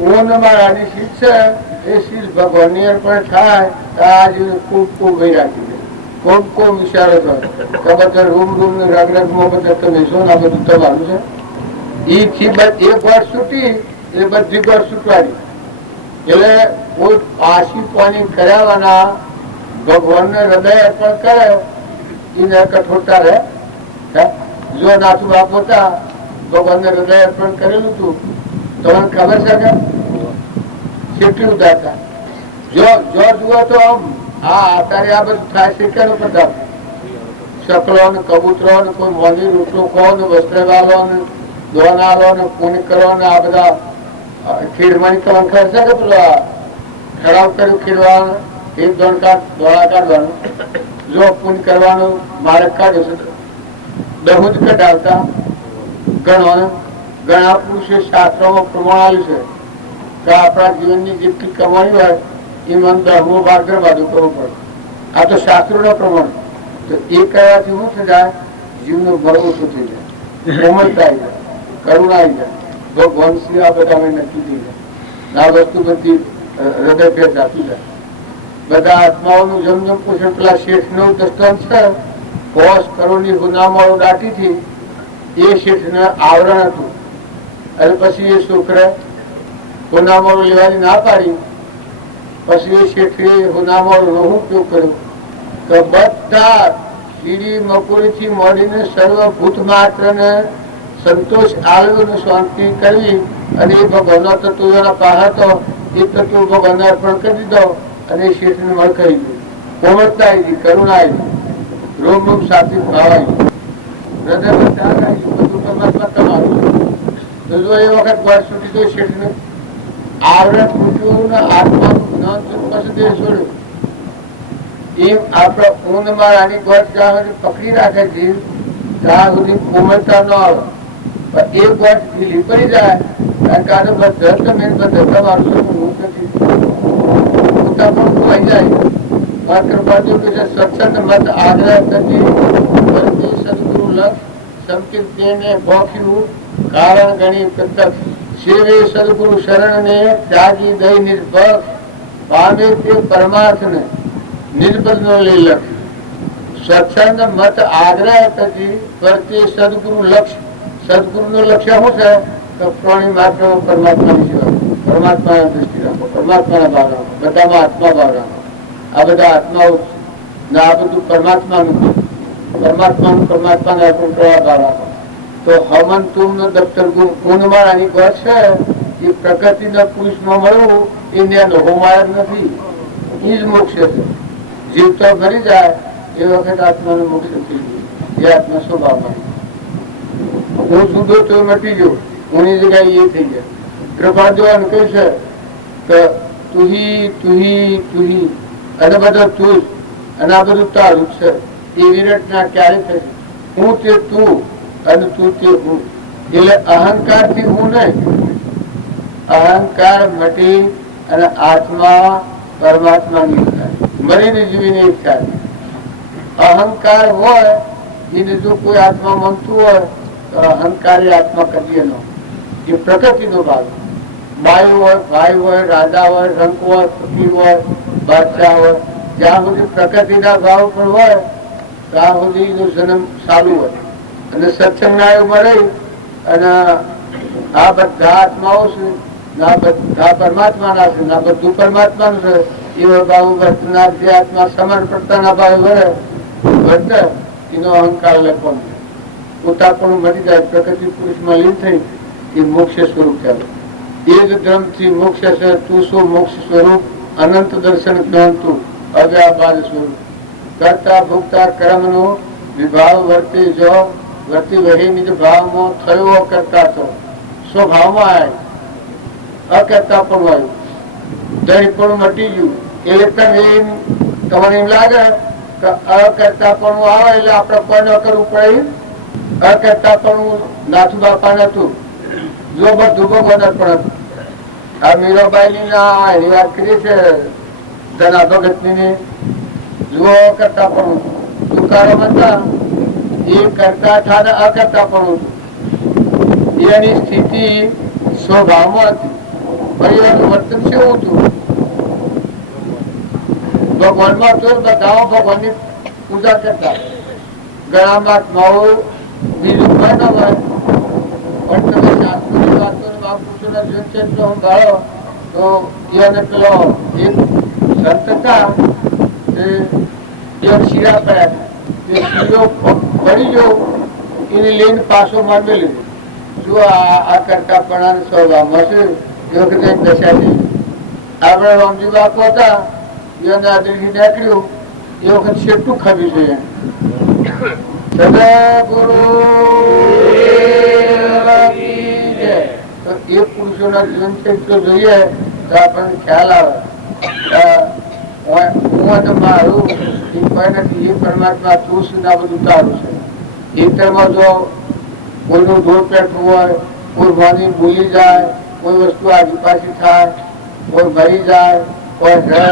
ઊન મારાની શીખ છે એ શીખ ભગવાનની અર્પણ થાય તો આ જેવું ખૂબ ખૂબ વહી રાખી દે. કોમ વિચારે છે કે બધા રૂમ ને રગરગમાં બધા તમે છો ને આ બધું તમારું છે. ઈ થી એક વાર છૂટી એટલે બધી વાર છૂટવાની. એટલે કોઈ પાછી પાણી કર્યાવાના ભગવાનને હૃદય અર્પણ કરે એને કઠોરતા રહે. જો નાથુ બાપ હતા ભગવાનને હૃદય અર્પણ કરેલું હતું તમને ખબર છે કે કેટલી ઉદારતા. જો જુઓ તો અત્યારે આ બધું થાય છે કેનો પ્રતાપ. શકલો ને કબૂતરો ને કોઈ મોદી રોટલો ખો ને વસ્ત્ર વાલો ને દોનાલો ને પૂન કરો ને આ બધા ખીડમાની કરવાનું ખર્ચે કે પેલા ખરાબ કર્યું ખીડવાનું એક દોડકાર દોડા કાઢવાનું. જો પૂન કરવાનું મારે કાઢ્યું છે દહુ જ કઢાવતા ઘણા પુરુષે શાસ્ત્રોમાં પ્રમાણ આવ્યું છે કે આપણા જીવનની જેટલી કમાણી હોય એ મન દહમો ભાગ બાજુ કરવો પડે. આ તો શાસ્ત્રોના પ્રમાણ. તો એ કરવાથી શું થઈ જાય? જીવનું બળ ઓછું થઈ જાય, કોમળતા આવી જાય, કરુણા આવી જાય. ભગવાન શ્રી આ બધા અમે નક્કી થઈ જાય. આ વસ્તુ બધી હૃદય ભેટ આપી જાય. બધા આત્માઓનું જમજમ પોષણ પેલા શેઠ નું દ્રષ્ટાંત છે. 5 કરોડની ગુનામાળો દાટીથી એ શેઠને આવરણ હતું અને પછી એ છોકરા ગુનામાળો લેવાની ના પાડી. પછી એ શેઠે ગુનામાળો નો ઉપયોગ કર્યો કે બધા કીડી મકોડી થી મળીને સર્વભૂત માત્ર ને સંતોષ આવ્યો શાંતિ કરવી અને એ ભગવાનના તત્વોના પાસે તો એ તત્વો ભગવાનને અર્પણ કરી દીધો અને એ શેઠને મળ કરી દીધું. કોમળતા આવી ગઈ, કરુણા આવી ગઈ, રોમ રોમ સાથી ભાવ આવી ગયો, હૃદયમાં ત્યાગ આવી ગયો. બધું પરમાત્મા તમારું. તો જો એ વખત વર્ષ સુધી તો શેઠને આવરણ તૂટ્યું ને આત્માનું જ્ઞાન પછી દેહ છોડ્યું. એમ આપણા ઊંઘમાં આની ગોઠ જ્યાં સુધી પકડી રાખે છે ત્યાં સુધી કોમળતા ન આવે. પણ એ ગોઠ ઢીલી પડી જાય કારણ કે આનો બધા તમે બધા માણસો હું નથી પોતા પણ ખોવાઈ જાય. માત્ર બાજુ કે સત્સંગ મત આગ્રહ કરી સદગુરુ લક્ષ સંકિત તેને ભોખ્યું કારણ ગણી પ્રત્યક્ષ સેવે સદગુરુ શરણ ને ત્યાગી દઈ નિર્ભક્ષ પામે તે પરમાર્થને નિર્બલ નો લઈ લક્ષ સત્સંગ મત આગ્રહ થતી કરતી સદગુરુ લક્ષ્ય. સદગુરુ નું લક્ષ્ય શું છે તો પ્રાણી માત્ર પરમાત્માની સેવા, પરમાત્માના દ્રષ્ટિ રાખો, પરમાત્માના ભાવ રાખો, બધામાં આત્મા ભાવ રાખો. આ બધા આત્માઓ ને આ બધું પરમાત્માનું પરમાત્માને અર્પણ કરવા ભાવ રાખો. તો હવન તુમ નો દફતર ગુણમાં આની ગોઠ છે એ પ્રકૃતિના પુરુષમાં મળવું એ જ્ઞાન હોમાયક નથી. એ જ મોક્ષ છે. જીવતો મરી જાય એ વખત આત્માનું મોક્ષ થઈ ગયું. એ આત્મા સ્વભાવમાં હું સુધો તો મટી ગયો, ઉની જગ્યાએ એ થઈ ગયા. કૃપા જોવાનું કહે છે કે તુહી અને બધા તું અને આ બધું તારું છે. એ વિરટ ના ક્યારે થશે? હું તે તું અને તું તે હું. એટલે અહંકાર થી હું નહીં, અહંકાર મટી અને આત્મા પરમાત્માની થાય, મરીને જીવીને એક થાય. અહંકાર હોય એને જો કોઈ આત્મા માનતું હોય તો અહંકારી આત્મા કરીએ નો. એ પ્રકૃતિનો ભાગ. બાયુ હોય, ભાઈ હોય, રાજા હોય, રંગ હોય, ફકીર હોય, બાદશાહ હોય, જ્યાં સુધી પ્રકૃતિના ભાવ પર હોય ત્યાં સુધી એનો જન્મ ચાલુ હોય. અને સત્સંગના યુગમાં રહી અને આ બધા આત્માઓ છે, ના બધા પરમાત્માના છે, ના બધું પરમાત્માનું છે. એવા ભાવ વર્તનાર જે આત્મા સમર્પણતાના ભાવ વર્તે એનો અહંકાર લખવાનો પોતાપણું મરી જાય, પ્રકૃતિ પુરુષમાં લીન થઈ એ મોક્ષ સ્વરૂપ થયેલું. એ જ ધર્મથી મોક્ષ છે. તું શું મોક્ષ સ્વરૂપ અનંત દર્શન જ્ઞાનતું અવ્યાબાદ સ્વરૂપ કરતા ભોગતા કર્મનો વિભાવ વર્તી જો વર્તી વહી નિજ ભાવમાં થયો કરતા તો સ્વભાવમાં આવે અકર્તા પણ આવ્યું, દહીં પણ મટી ગયું. એટલે તમે તમને એમ લાગે કે અકર્તા પણ આવે એટલે આપણે કોઈ ન કરવું પડે. અકર્તા પણ નાથુ બાપા નતું, જો બધું ભગવાન પણ હતું. આ મીરાબાઈ ના એની વાત કરી છે ધના ભગત ની. જુઓ કરતા પણ તુકારો હતા એ કરતા હતા અકર્તા પણ એની સ્થિતિ સ્વભાવમાં હતી. પરિવારનું વર્તન કેવું હતું? ભગવાનમાં તો બધા ભગવાનની પૂજા કરતા. ઘણા મહાત્માઓ બીજું કોઈ ન હોય પણ તમે શાસ્ત્રોની વાતો મહાપુરુષોના જીવનચરિત્ર સંભાળો તો એને પેલો એક સંત હતા એ શીરા પડ્યા તે શીરો પડી ગયો એને લઈને પાછો માંડી લીધો. શું આ કરતાપણા સ્વભાવમાં છે એ વખતે દશા થઈ. આપણે રામજી બાપુ હતા એને આદરથી નીકળ્યું એ વખત શેઠું ખાવી જોઈએ. સદગુરુ એ પુરુષોના જીવન ચરિત્ર જોઈએ તો આપણને ખ્યાલ આવે હું અને મારું એ કોઈ નથી. એ પરમાત્મા તું સુધા બધું તારું છે. ખેતરમાં જો કોઈનું ઢોર પેઠવું હોય, કોઈ માની ભૂલી જાય, કોઈ વસ્તુ આજુ પાછી થાય, કોઈ મરી જાય, કોઈ રહે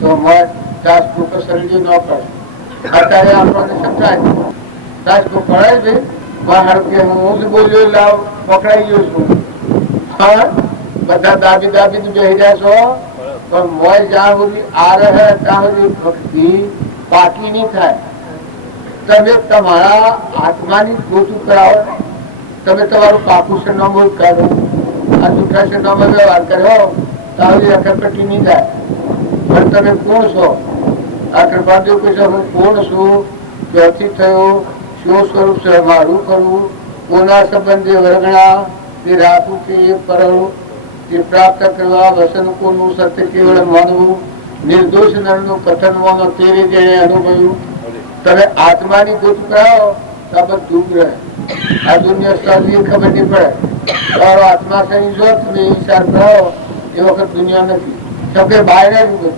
તો મત દાસ લોકો શરીર ન કરે. અત્યારે આપણને સમજાય દાસ તો પડાય છે બહાર કે હું જ બોલ્યો લાવ પકડાઈ ગયો છું. હા બધા દાબી દાબી બેસી જાય છો પણ મોય જ્યાં સુધી આ રહે ત્યાં સુધી ભક્તિ પાકી નહીં થાય. તમે તમારા આત્માની ગોતું કરાવો. તમે તમારું પાકું સરનામું કરો, આ જૂઠા સરનામા વ્યવહાર કર્યો તો આવી અકરપટ્ટી નહીં જાય. પણ તમે કોણ છો? આ કૃપાદેવ કહે છે હું કોણ છું, ક્યાંથી થયો, શું સ્વરૂપ છે, મારું કરવું, કોના સંબંધે વર્ગણા તે રાખવું કે એ પરણવું, તે પ્રાપ્ત કરવા વસન કોનું સત્ય કેવળ માનવું, નિર્દોષ નરનું કથન માનો તેરે જેને અનુભવ્યું. તમે આત્માની ગોત કરાવો તો આ બધું રહે. આ દુનિયા સહજી ખબર નહીં પડે. તમારો આત્મા સહી જો તમે ઈશાર કરાવો એ વખત દુનિયા નથી. કેમ કે બહાર જ બધું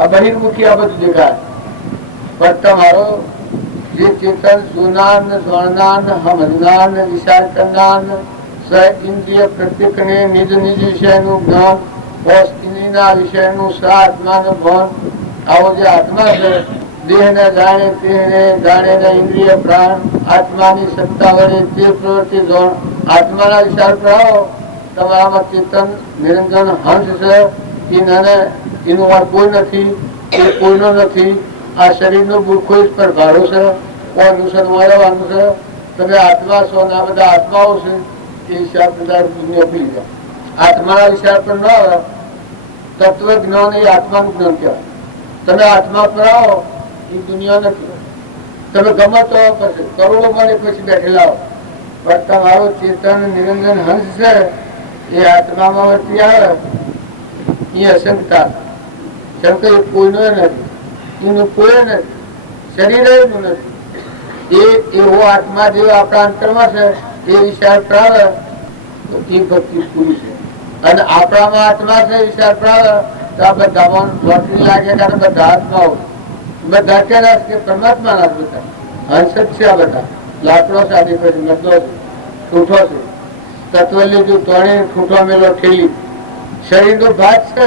આ બહિર્મુખી આ બધું દેખાય. પણ તમારો જે ચેતન સુનાન સ્વર્ણાન સમજનાન વિચાર કરનાર સ ઇન્દ્રિય પ્રત્યેકને નિજ નિજ વિષયનું જ્ઞાન બસ ઇન્દ્રિયના વિષયનું સ આત્માનું ભાન. આવો જે આત્મા છે દેહ ને જાણે તેને જાણે ને ઇન્દ્રિય પ્રાણ આત્માની સત્તા વડે તે પ્રવૃત્તિ જોણ. આત્માના વિચાર કરાવો તમારામાં ચેતન નિરંજન હંસ છે. એનું વાર કોઈ નથી, એ કોઈનો નથી. આ શરીરનો બુરખો જ પર ભાડો છે, કોઈનું છે મળવાનું છે. તમે આત્મા છો ને આ બધા આત્માઓ છે એ હિસાબ બધા દુનિયા ભૂલી જાય. આત્માના વિચાર પર ન આવે તત્વ જ્ઞાન એ આત્માનું જ્ઞાન કહેવાય. તમે આત્મા પર આવો એ દુનિયા નથી. તમે ગમે તો પછી કરોડો મને પછી બેઠેલા હો પણ તમારો ચેતન નિરંજન હંસ છે એ આત્મામાં વર્તી આવે એ અસંગતા. કેમ કે એ કોઈનો નથી, એનું કોઈ નથી, શરીર એનું નથી. એ એવો આત્મા જેવો આપણા અંતરમાં છે એ વિચાર પ્રાવે તો એ ભક્તિ પૂરી છે. અને આપણામાં આત્મા છે વિચાર પ્રાવે તો આ બધામાં લોટરી લાગે કારણ બધા આત્માઓ બધા કેલા કે પરમાત્મા ના બધા હંસ જ છે. આ બધા લાકડો સાથે કરી નદો છે, ઠૂઠો છે. તત્વ લીધું તોડી ઠૂઠો મેલો ઠેલી. શરીરનો ભાગ છે,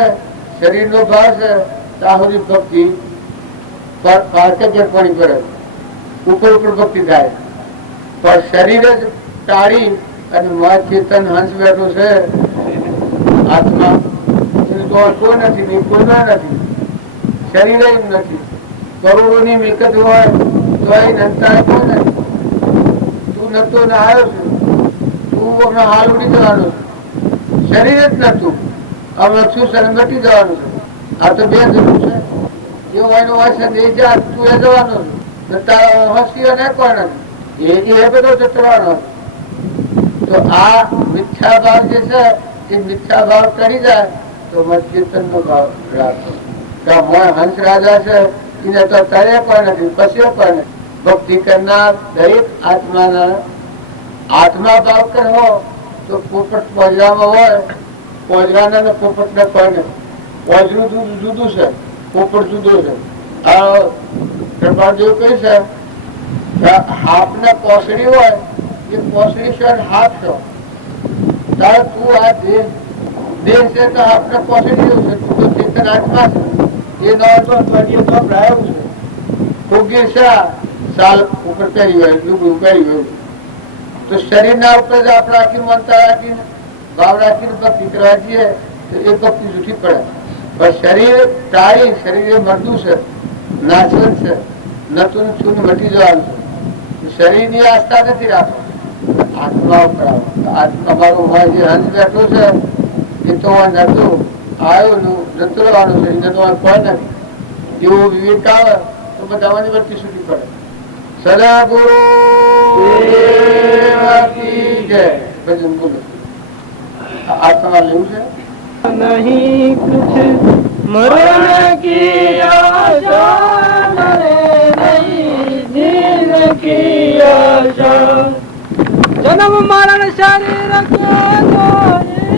શરીરનો ભાગ છે ત્યાં સુધી ભક્તિ પાર્કે પાણી પડે ઉપર ઉપર ભક્તિ થાય. પણ શરીર જ ટાળી અને મા ચેતન હંસ બેઠો છે આત્મા કોઈ નથી, કોઈના નથી, શરીર જ નથી. કરોડોની મિલકત હોય તો એ નંતા કોઈ નથી. તું નતો ને આવ્યો છે, તું હાલ ઉડી જવાનો છે, શરીર જ નતું. હવે શું સંગઠી જવાનું છે? આ તો બે જરૂર છે. એવું એનું હોય છે એ જા તું એ જવાનો છે તારા હસીઓ ને કોઈ નથી એ બધો જતવાનો. તો આ મિથ્યા ભાવ જે છે એ મિથ્યા ભાવ કરી જાય તો ચેતન નો ભાવ રાખો. હંસ રાજા છે એને તો તરે પણ નથી, પશ્યો પણ નથી. ભક્તિ કરનાર દરેક આત્માના આત્મા ભાવ કરવો તો પોપટ પોજરામાં હોય, પોજરાના ને પોપટ ને કોઈ નથી. પોજરું જુદું છે, પોપટ જુદું છે. આ કૃપાદેવ કહે છે હાફ ને પોસડી હોય એ પોસડી છે હાફ છો તારે તું આ દેહ છે તો હાફ ને પોસડી જેવું છે. તું તો ચેતન આત્મા છે એ નવ છે ફૂગી સાલ ઉપર કરી હોય ડૂબડું કરી હોય તો શરીર ના ઉપર જ આપણે આખી મનતા રાખીને ભાવ રાખીને ભક્તિ કરવા જઈએ તો એ ભક્તિ જૂઠી પડે. પણ શરીર ટાળી, શરીર એ મરદું છે, નાશવંત છે, નતું ચૂન મટી જવાનું છે. શરીરની આસ્થા નથી રાખો, આત્મા ઉપર આવો. તમારો ભાઈ જે હંસ બેઠો છે એ તો નતું આવ્યું જતું રહેવાનું છે, એને તો કોઈ નથી. એવો વિવેક આવે તો બધાની વચ્ચે છૂટી પડે. સદગુરુ જય. ભજન બોલો. આ તમારે લેવું છે? नहीं कुछ मरण की आशा नहीं जीने की आशा जन्म मरण शरीर के सोए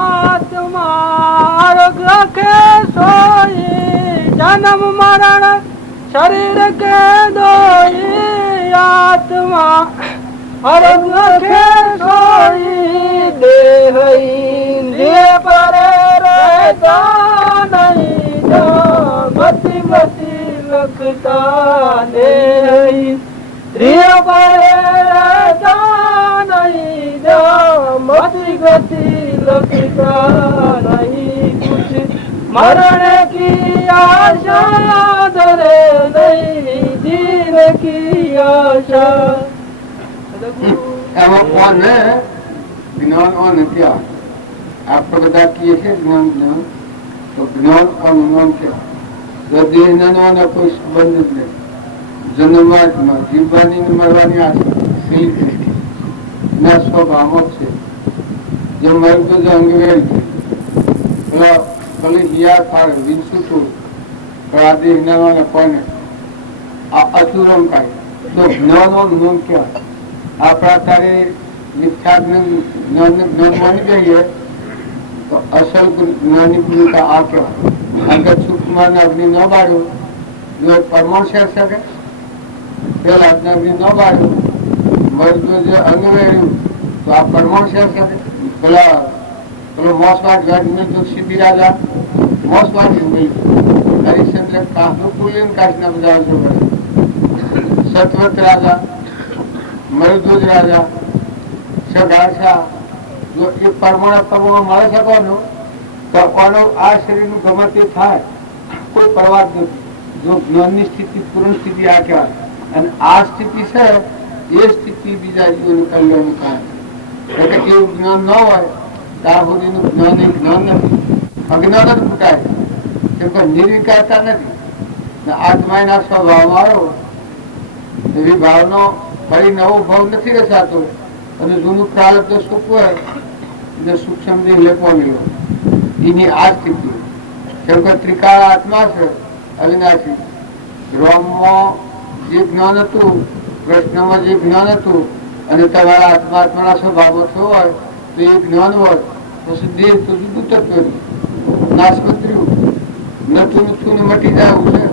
आत्मा रखे सोए जन्म मरण शरीर के दोए आत्मा अरग रखे सोई देह इंद्रिय पर रहता नहीं जो मति मति लगता देह इंद्रिय पर रहता नहीं जो मति गति लगता नहीं कुछ मरण की आशा धरे नहीं जीने की आशा એમાં કોણ ને જ્ઞાન ઓન નથી. આપણે બધા કહીએ છીએ જ્ઞાન જ્ઞાન, તો જ્ઞાન અજ્ઞાન છે. દેહ નાનો કોઈ સંબંધ જ નહીં. જન્મમાં જીવવાની મરવાની આશા સ્વભાવ છે. જે મરતો જે અંગવેલ છે ભલે હિયા થાય વિનસુતું પણ આ દેહ નાનો કોને આ અચુરમ કાઢે. તો જ્ઞાન જ્ઞાન કહેવાય. આપણા તારે મિથ્યા જ્ઞાન બની જઈએ તો અસલ જ્ઞાનની ભૂમિકા આ કહેવાય. આગળ સુકુમાર અગ્નિ ન બાળ્યો પરમાણ શેર શકે, પેલા અગ્નિ ન બાળ્યું મરતું જે અંગ વેળ્યું તો આ પરમાણ શેર શકે. પેલો મોસવાટ ગાડીને જો સીધી રાજા મોસવાટ હરિશ્ચંદ્ર કાહનું પુલ્યન કાશના બધા સત્વત રાજા મરુદ્વજ રાજા સગાશા જો એ પરમાણ મળે છે કોનો તો કોનો આ શરીરનું ગમે તે થાય કોઈ પરવા જ નથી. જો જ્ઞાનની સ્થિતિ પૂર્ણ સ્થિતિ આ કહેવાય. અને આ સ્થિતિ છે એ સ્થિતિ બીજા જીવોનું કલ્યાણનું કારણ. એટલે એવું જ્ઞાન ન હોય ત્યાં સુધીનું જ્ઞાન એ જ્ઞાન નથી. અજ્ઞાન જ ફૂટાય કેમ કે નિર્વિકારતા નથી. આત્માના સ્વભાવમાં આવ્યો એવી ભાવનો ફરી નવો ભાવ નથી રચાતો અને જૂનું પ્રારબ્ધ સુખ હોય એને સૂક્ષ્મ દેહ લેપો મળ્યો એની આ સ્થિતિ. કેમ કે ત્રિકાળ આત્મા છે અવિનાશી. રોમમાં જે જ્ઞાન હતું, કૃષ્ણમાં જે જ્ઞાન હતું અને તમારા આત્માના સ્વભાવો થયો હોય તો એ જ્ઞાન હોય પછી દેહ તો જુદું તત્વ નાશવત રહ્યું નથું નથું મટી જાય એવું છે.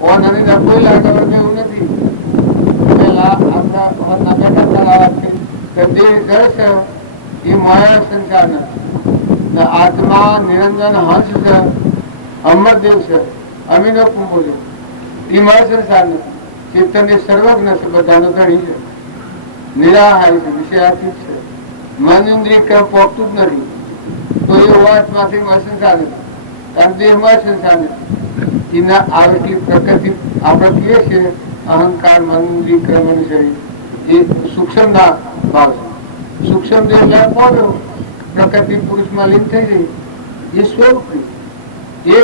ઓન અને કોઈ લાગે એવું નથી. આત્મા નિરંજન હંસ છે, અમરદેવ છે, અમીનો કુંભો છે. એ મારો સંસાર નથી. ચેતન એ સર્વજ્ઞ છે, બધાનો ધણી છે, નિરાહારી છે, વિષયાતીત છે, મન ઇન્દ્રિય ક્રમ પોકતું જ નથી. તો એ આત્માથી મારો સંસાર નથી. કારણ દેહ મારો સંસાર નથી. એના આવેલી પ્રકૃતિ આપણે કહીએ છીએ અહંકાર મન ક્રમણ શરીર એ સૂક્ષ્મ ના ભાવ છે. સૂક્ષ્મ દેહ પહોંચ્યો પ્રકૃતિ પુરુષમાં લીન થઈ ગઈ એ સ્વરૂપ એ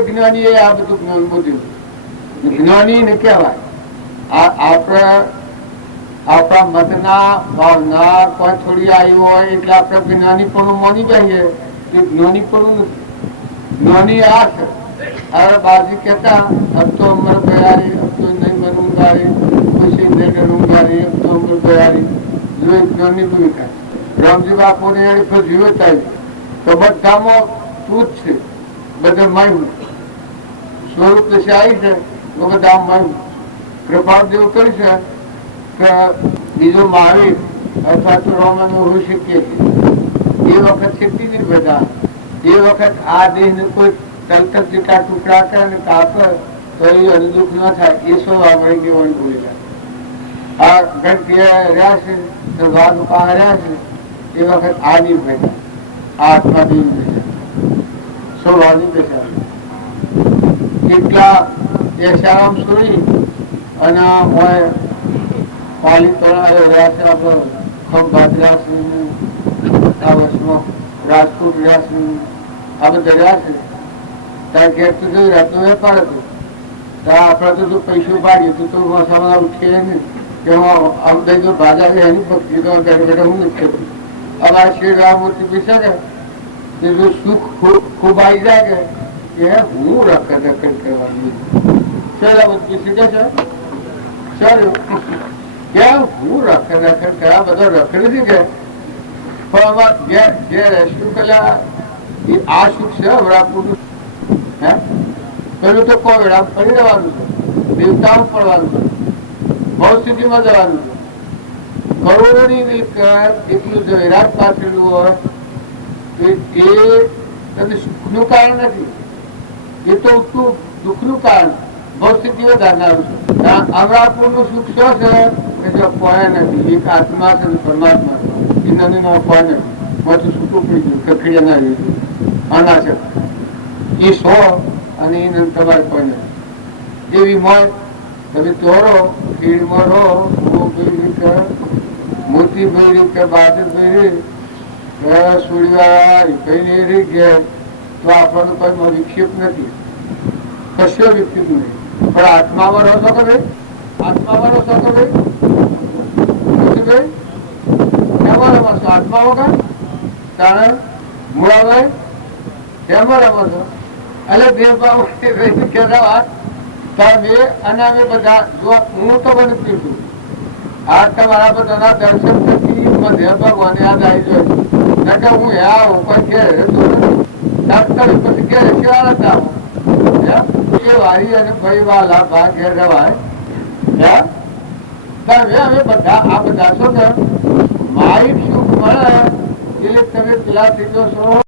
જ્ઞાની એ આ બધું જ્ઞાન બોધ્યું. જ્ઞાની ને કહેવાય. આપણા મતના ભાવના કોઈ થોડી આવી હોય એટલે આપણે જ્ઞાની પણ માની જઈએ એ જ્ઞાની પણ નથી. જ્ઞાની આ છે. अरे बाजी कहता अब तो उम्र तैयारी, अब तो नहीं बनूंगा रे, कुछ नहीं करूंगा रे, अब तो उम्र तैयारी जो ज्ञानी भूमिका. रामजी बापू ने जीवित આવી તો બધામાં તું જ છે, બધે મય હું સ્વરૂપ દશા આવી છે તો બધા મય હું. કૃપાળ દેવ કરી છે કે બીજો મહાવીર અથવા તો રોમન હોઈ શકીએ છીએ. એ વખત શક્તિ નહીં બધા. એ વખત આ દેહને કોઈ તલતર જેટલા ટુકડા કરે ને કાપે તો એ અનુદુખ ન થાય. એ સૌ આપણે કેવાનું બોલેલા. આ ગણતી રહ્યા છે તો ભાગ પા રહ્યા છે એ વખત આ નહીં ભેગા, આ આત્મા નહીં ભેગા, સૌ આની બેઠા. એટલા એ શાળામાં છોડી અને હોય પાલી તળાવે રહ્યા છે આપણો ખંભાત રહ્યા છે આ વર્ષમાં રાજકોટ રહ્યા છે આ બધા રહ્યા છે ત્યાં ઘેર તો જોઈ રહેતો વેપાર હતો ત્યાં આપણે તો જો પૈસો પાડીએ તો મસાલા ઉઠીએ નહીં કે આમ દઈ જો ભાજા છે એની ભક્તિ તો બેઠા બેઠા હું નથી કરતી અમારા શેર રામૂર્તિ પૈસા કે જો સુખ ખૂબ આવી જાય કે હું રખડ રખડ કરવાની સર આ બધું શીખે છે સર કે હું રખડ રખડ કરવા બધા રખડ છે કે પણ અમારે જે રેસ્ક્યુ પેલા આ સુખ છે વડાપુરનું હે પેલું તો કોઈ વેળા ફરી રહેવાનું છે દેવતાઓ પડવાનું છે બહુ સ્થિતિમાં જવાનું છે કરોડોની મિલકત એટલું જવેરાત પાથરેલું હોય એ સુખનું કારણ નથી એ તો દુઃખનું કારણ બહુ સ્થિતિ વધારનારું છે અમરાપુરનું સુખ શું છે કે જો કોઈ નથી એક આત્મા છે પરમાત્મા એ નાની નો કોઈ નથી બધું સૂકું પડી ગયું કકડીયા ના રહ્યું અનાશક એ સો અને એ તમારે કોઈ નથી એવી મોય તમે તોરો ખીડમાં રહો મોતી ભરી કે બહાદુર ભરી સુડીવાળા રહી ગયા તો આપણને કોઈ વિક્ષેપ નથી કશો વિક્ષેપ નહીં પણ આત્મામાં રહો છો કે ભાઈ આત્મામાં રહો છો કે ભાઈ કેમાં રમો છો આત્મા વગર કારણ મૂળાભાઈ કેમાં રમો છો એટલે દેવભાવ કહેતા વાત તમે અને અમે બધા જો હું તો મને પીશું આ તમારા બધાના દર્શન થકી બધે ભગવાન યાદ આવી જાય નકર હું આવું કોઈ ઘેર ડાક્ટર પછી ઘેર કેવા હતા એ વારી અને ભાઈ વાલા ભા ઘેર રવાય અમે બધા આ બધા શું માઇક સુખ મળે એટલે તમે પેલા સીધો છો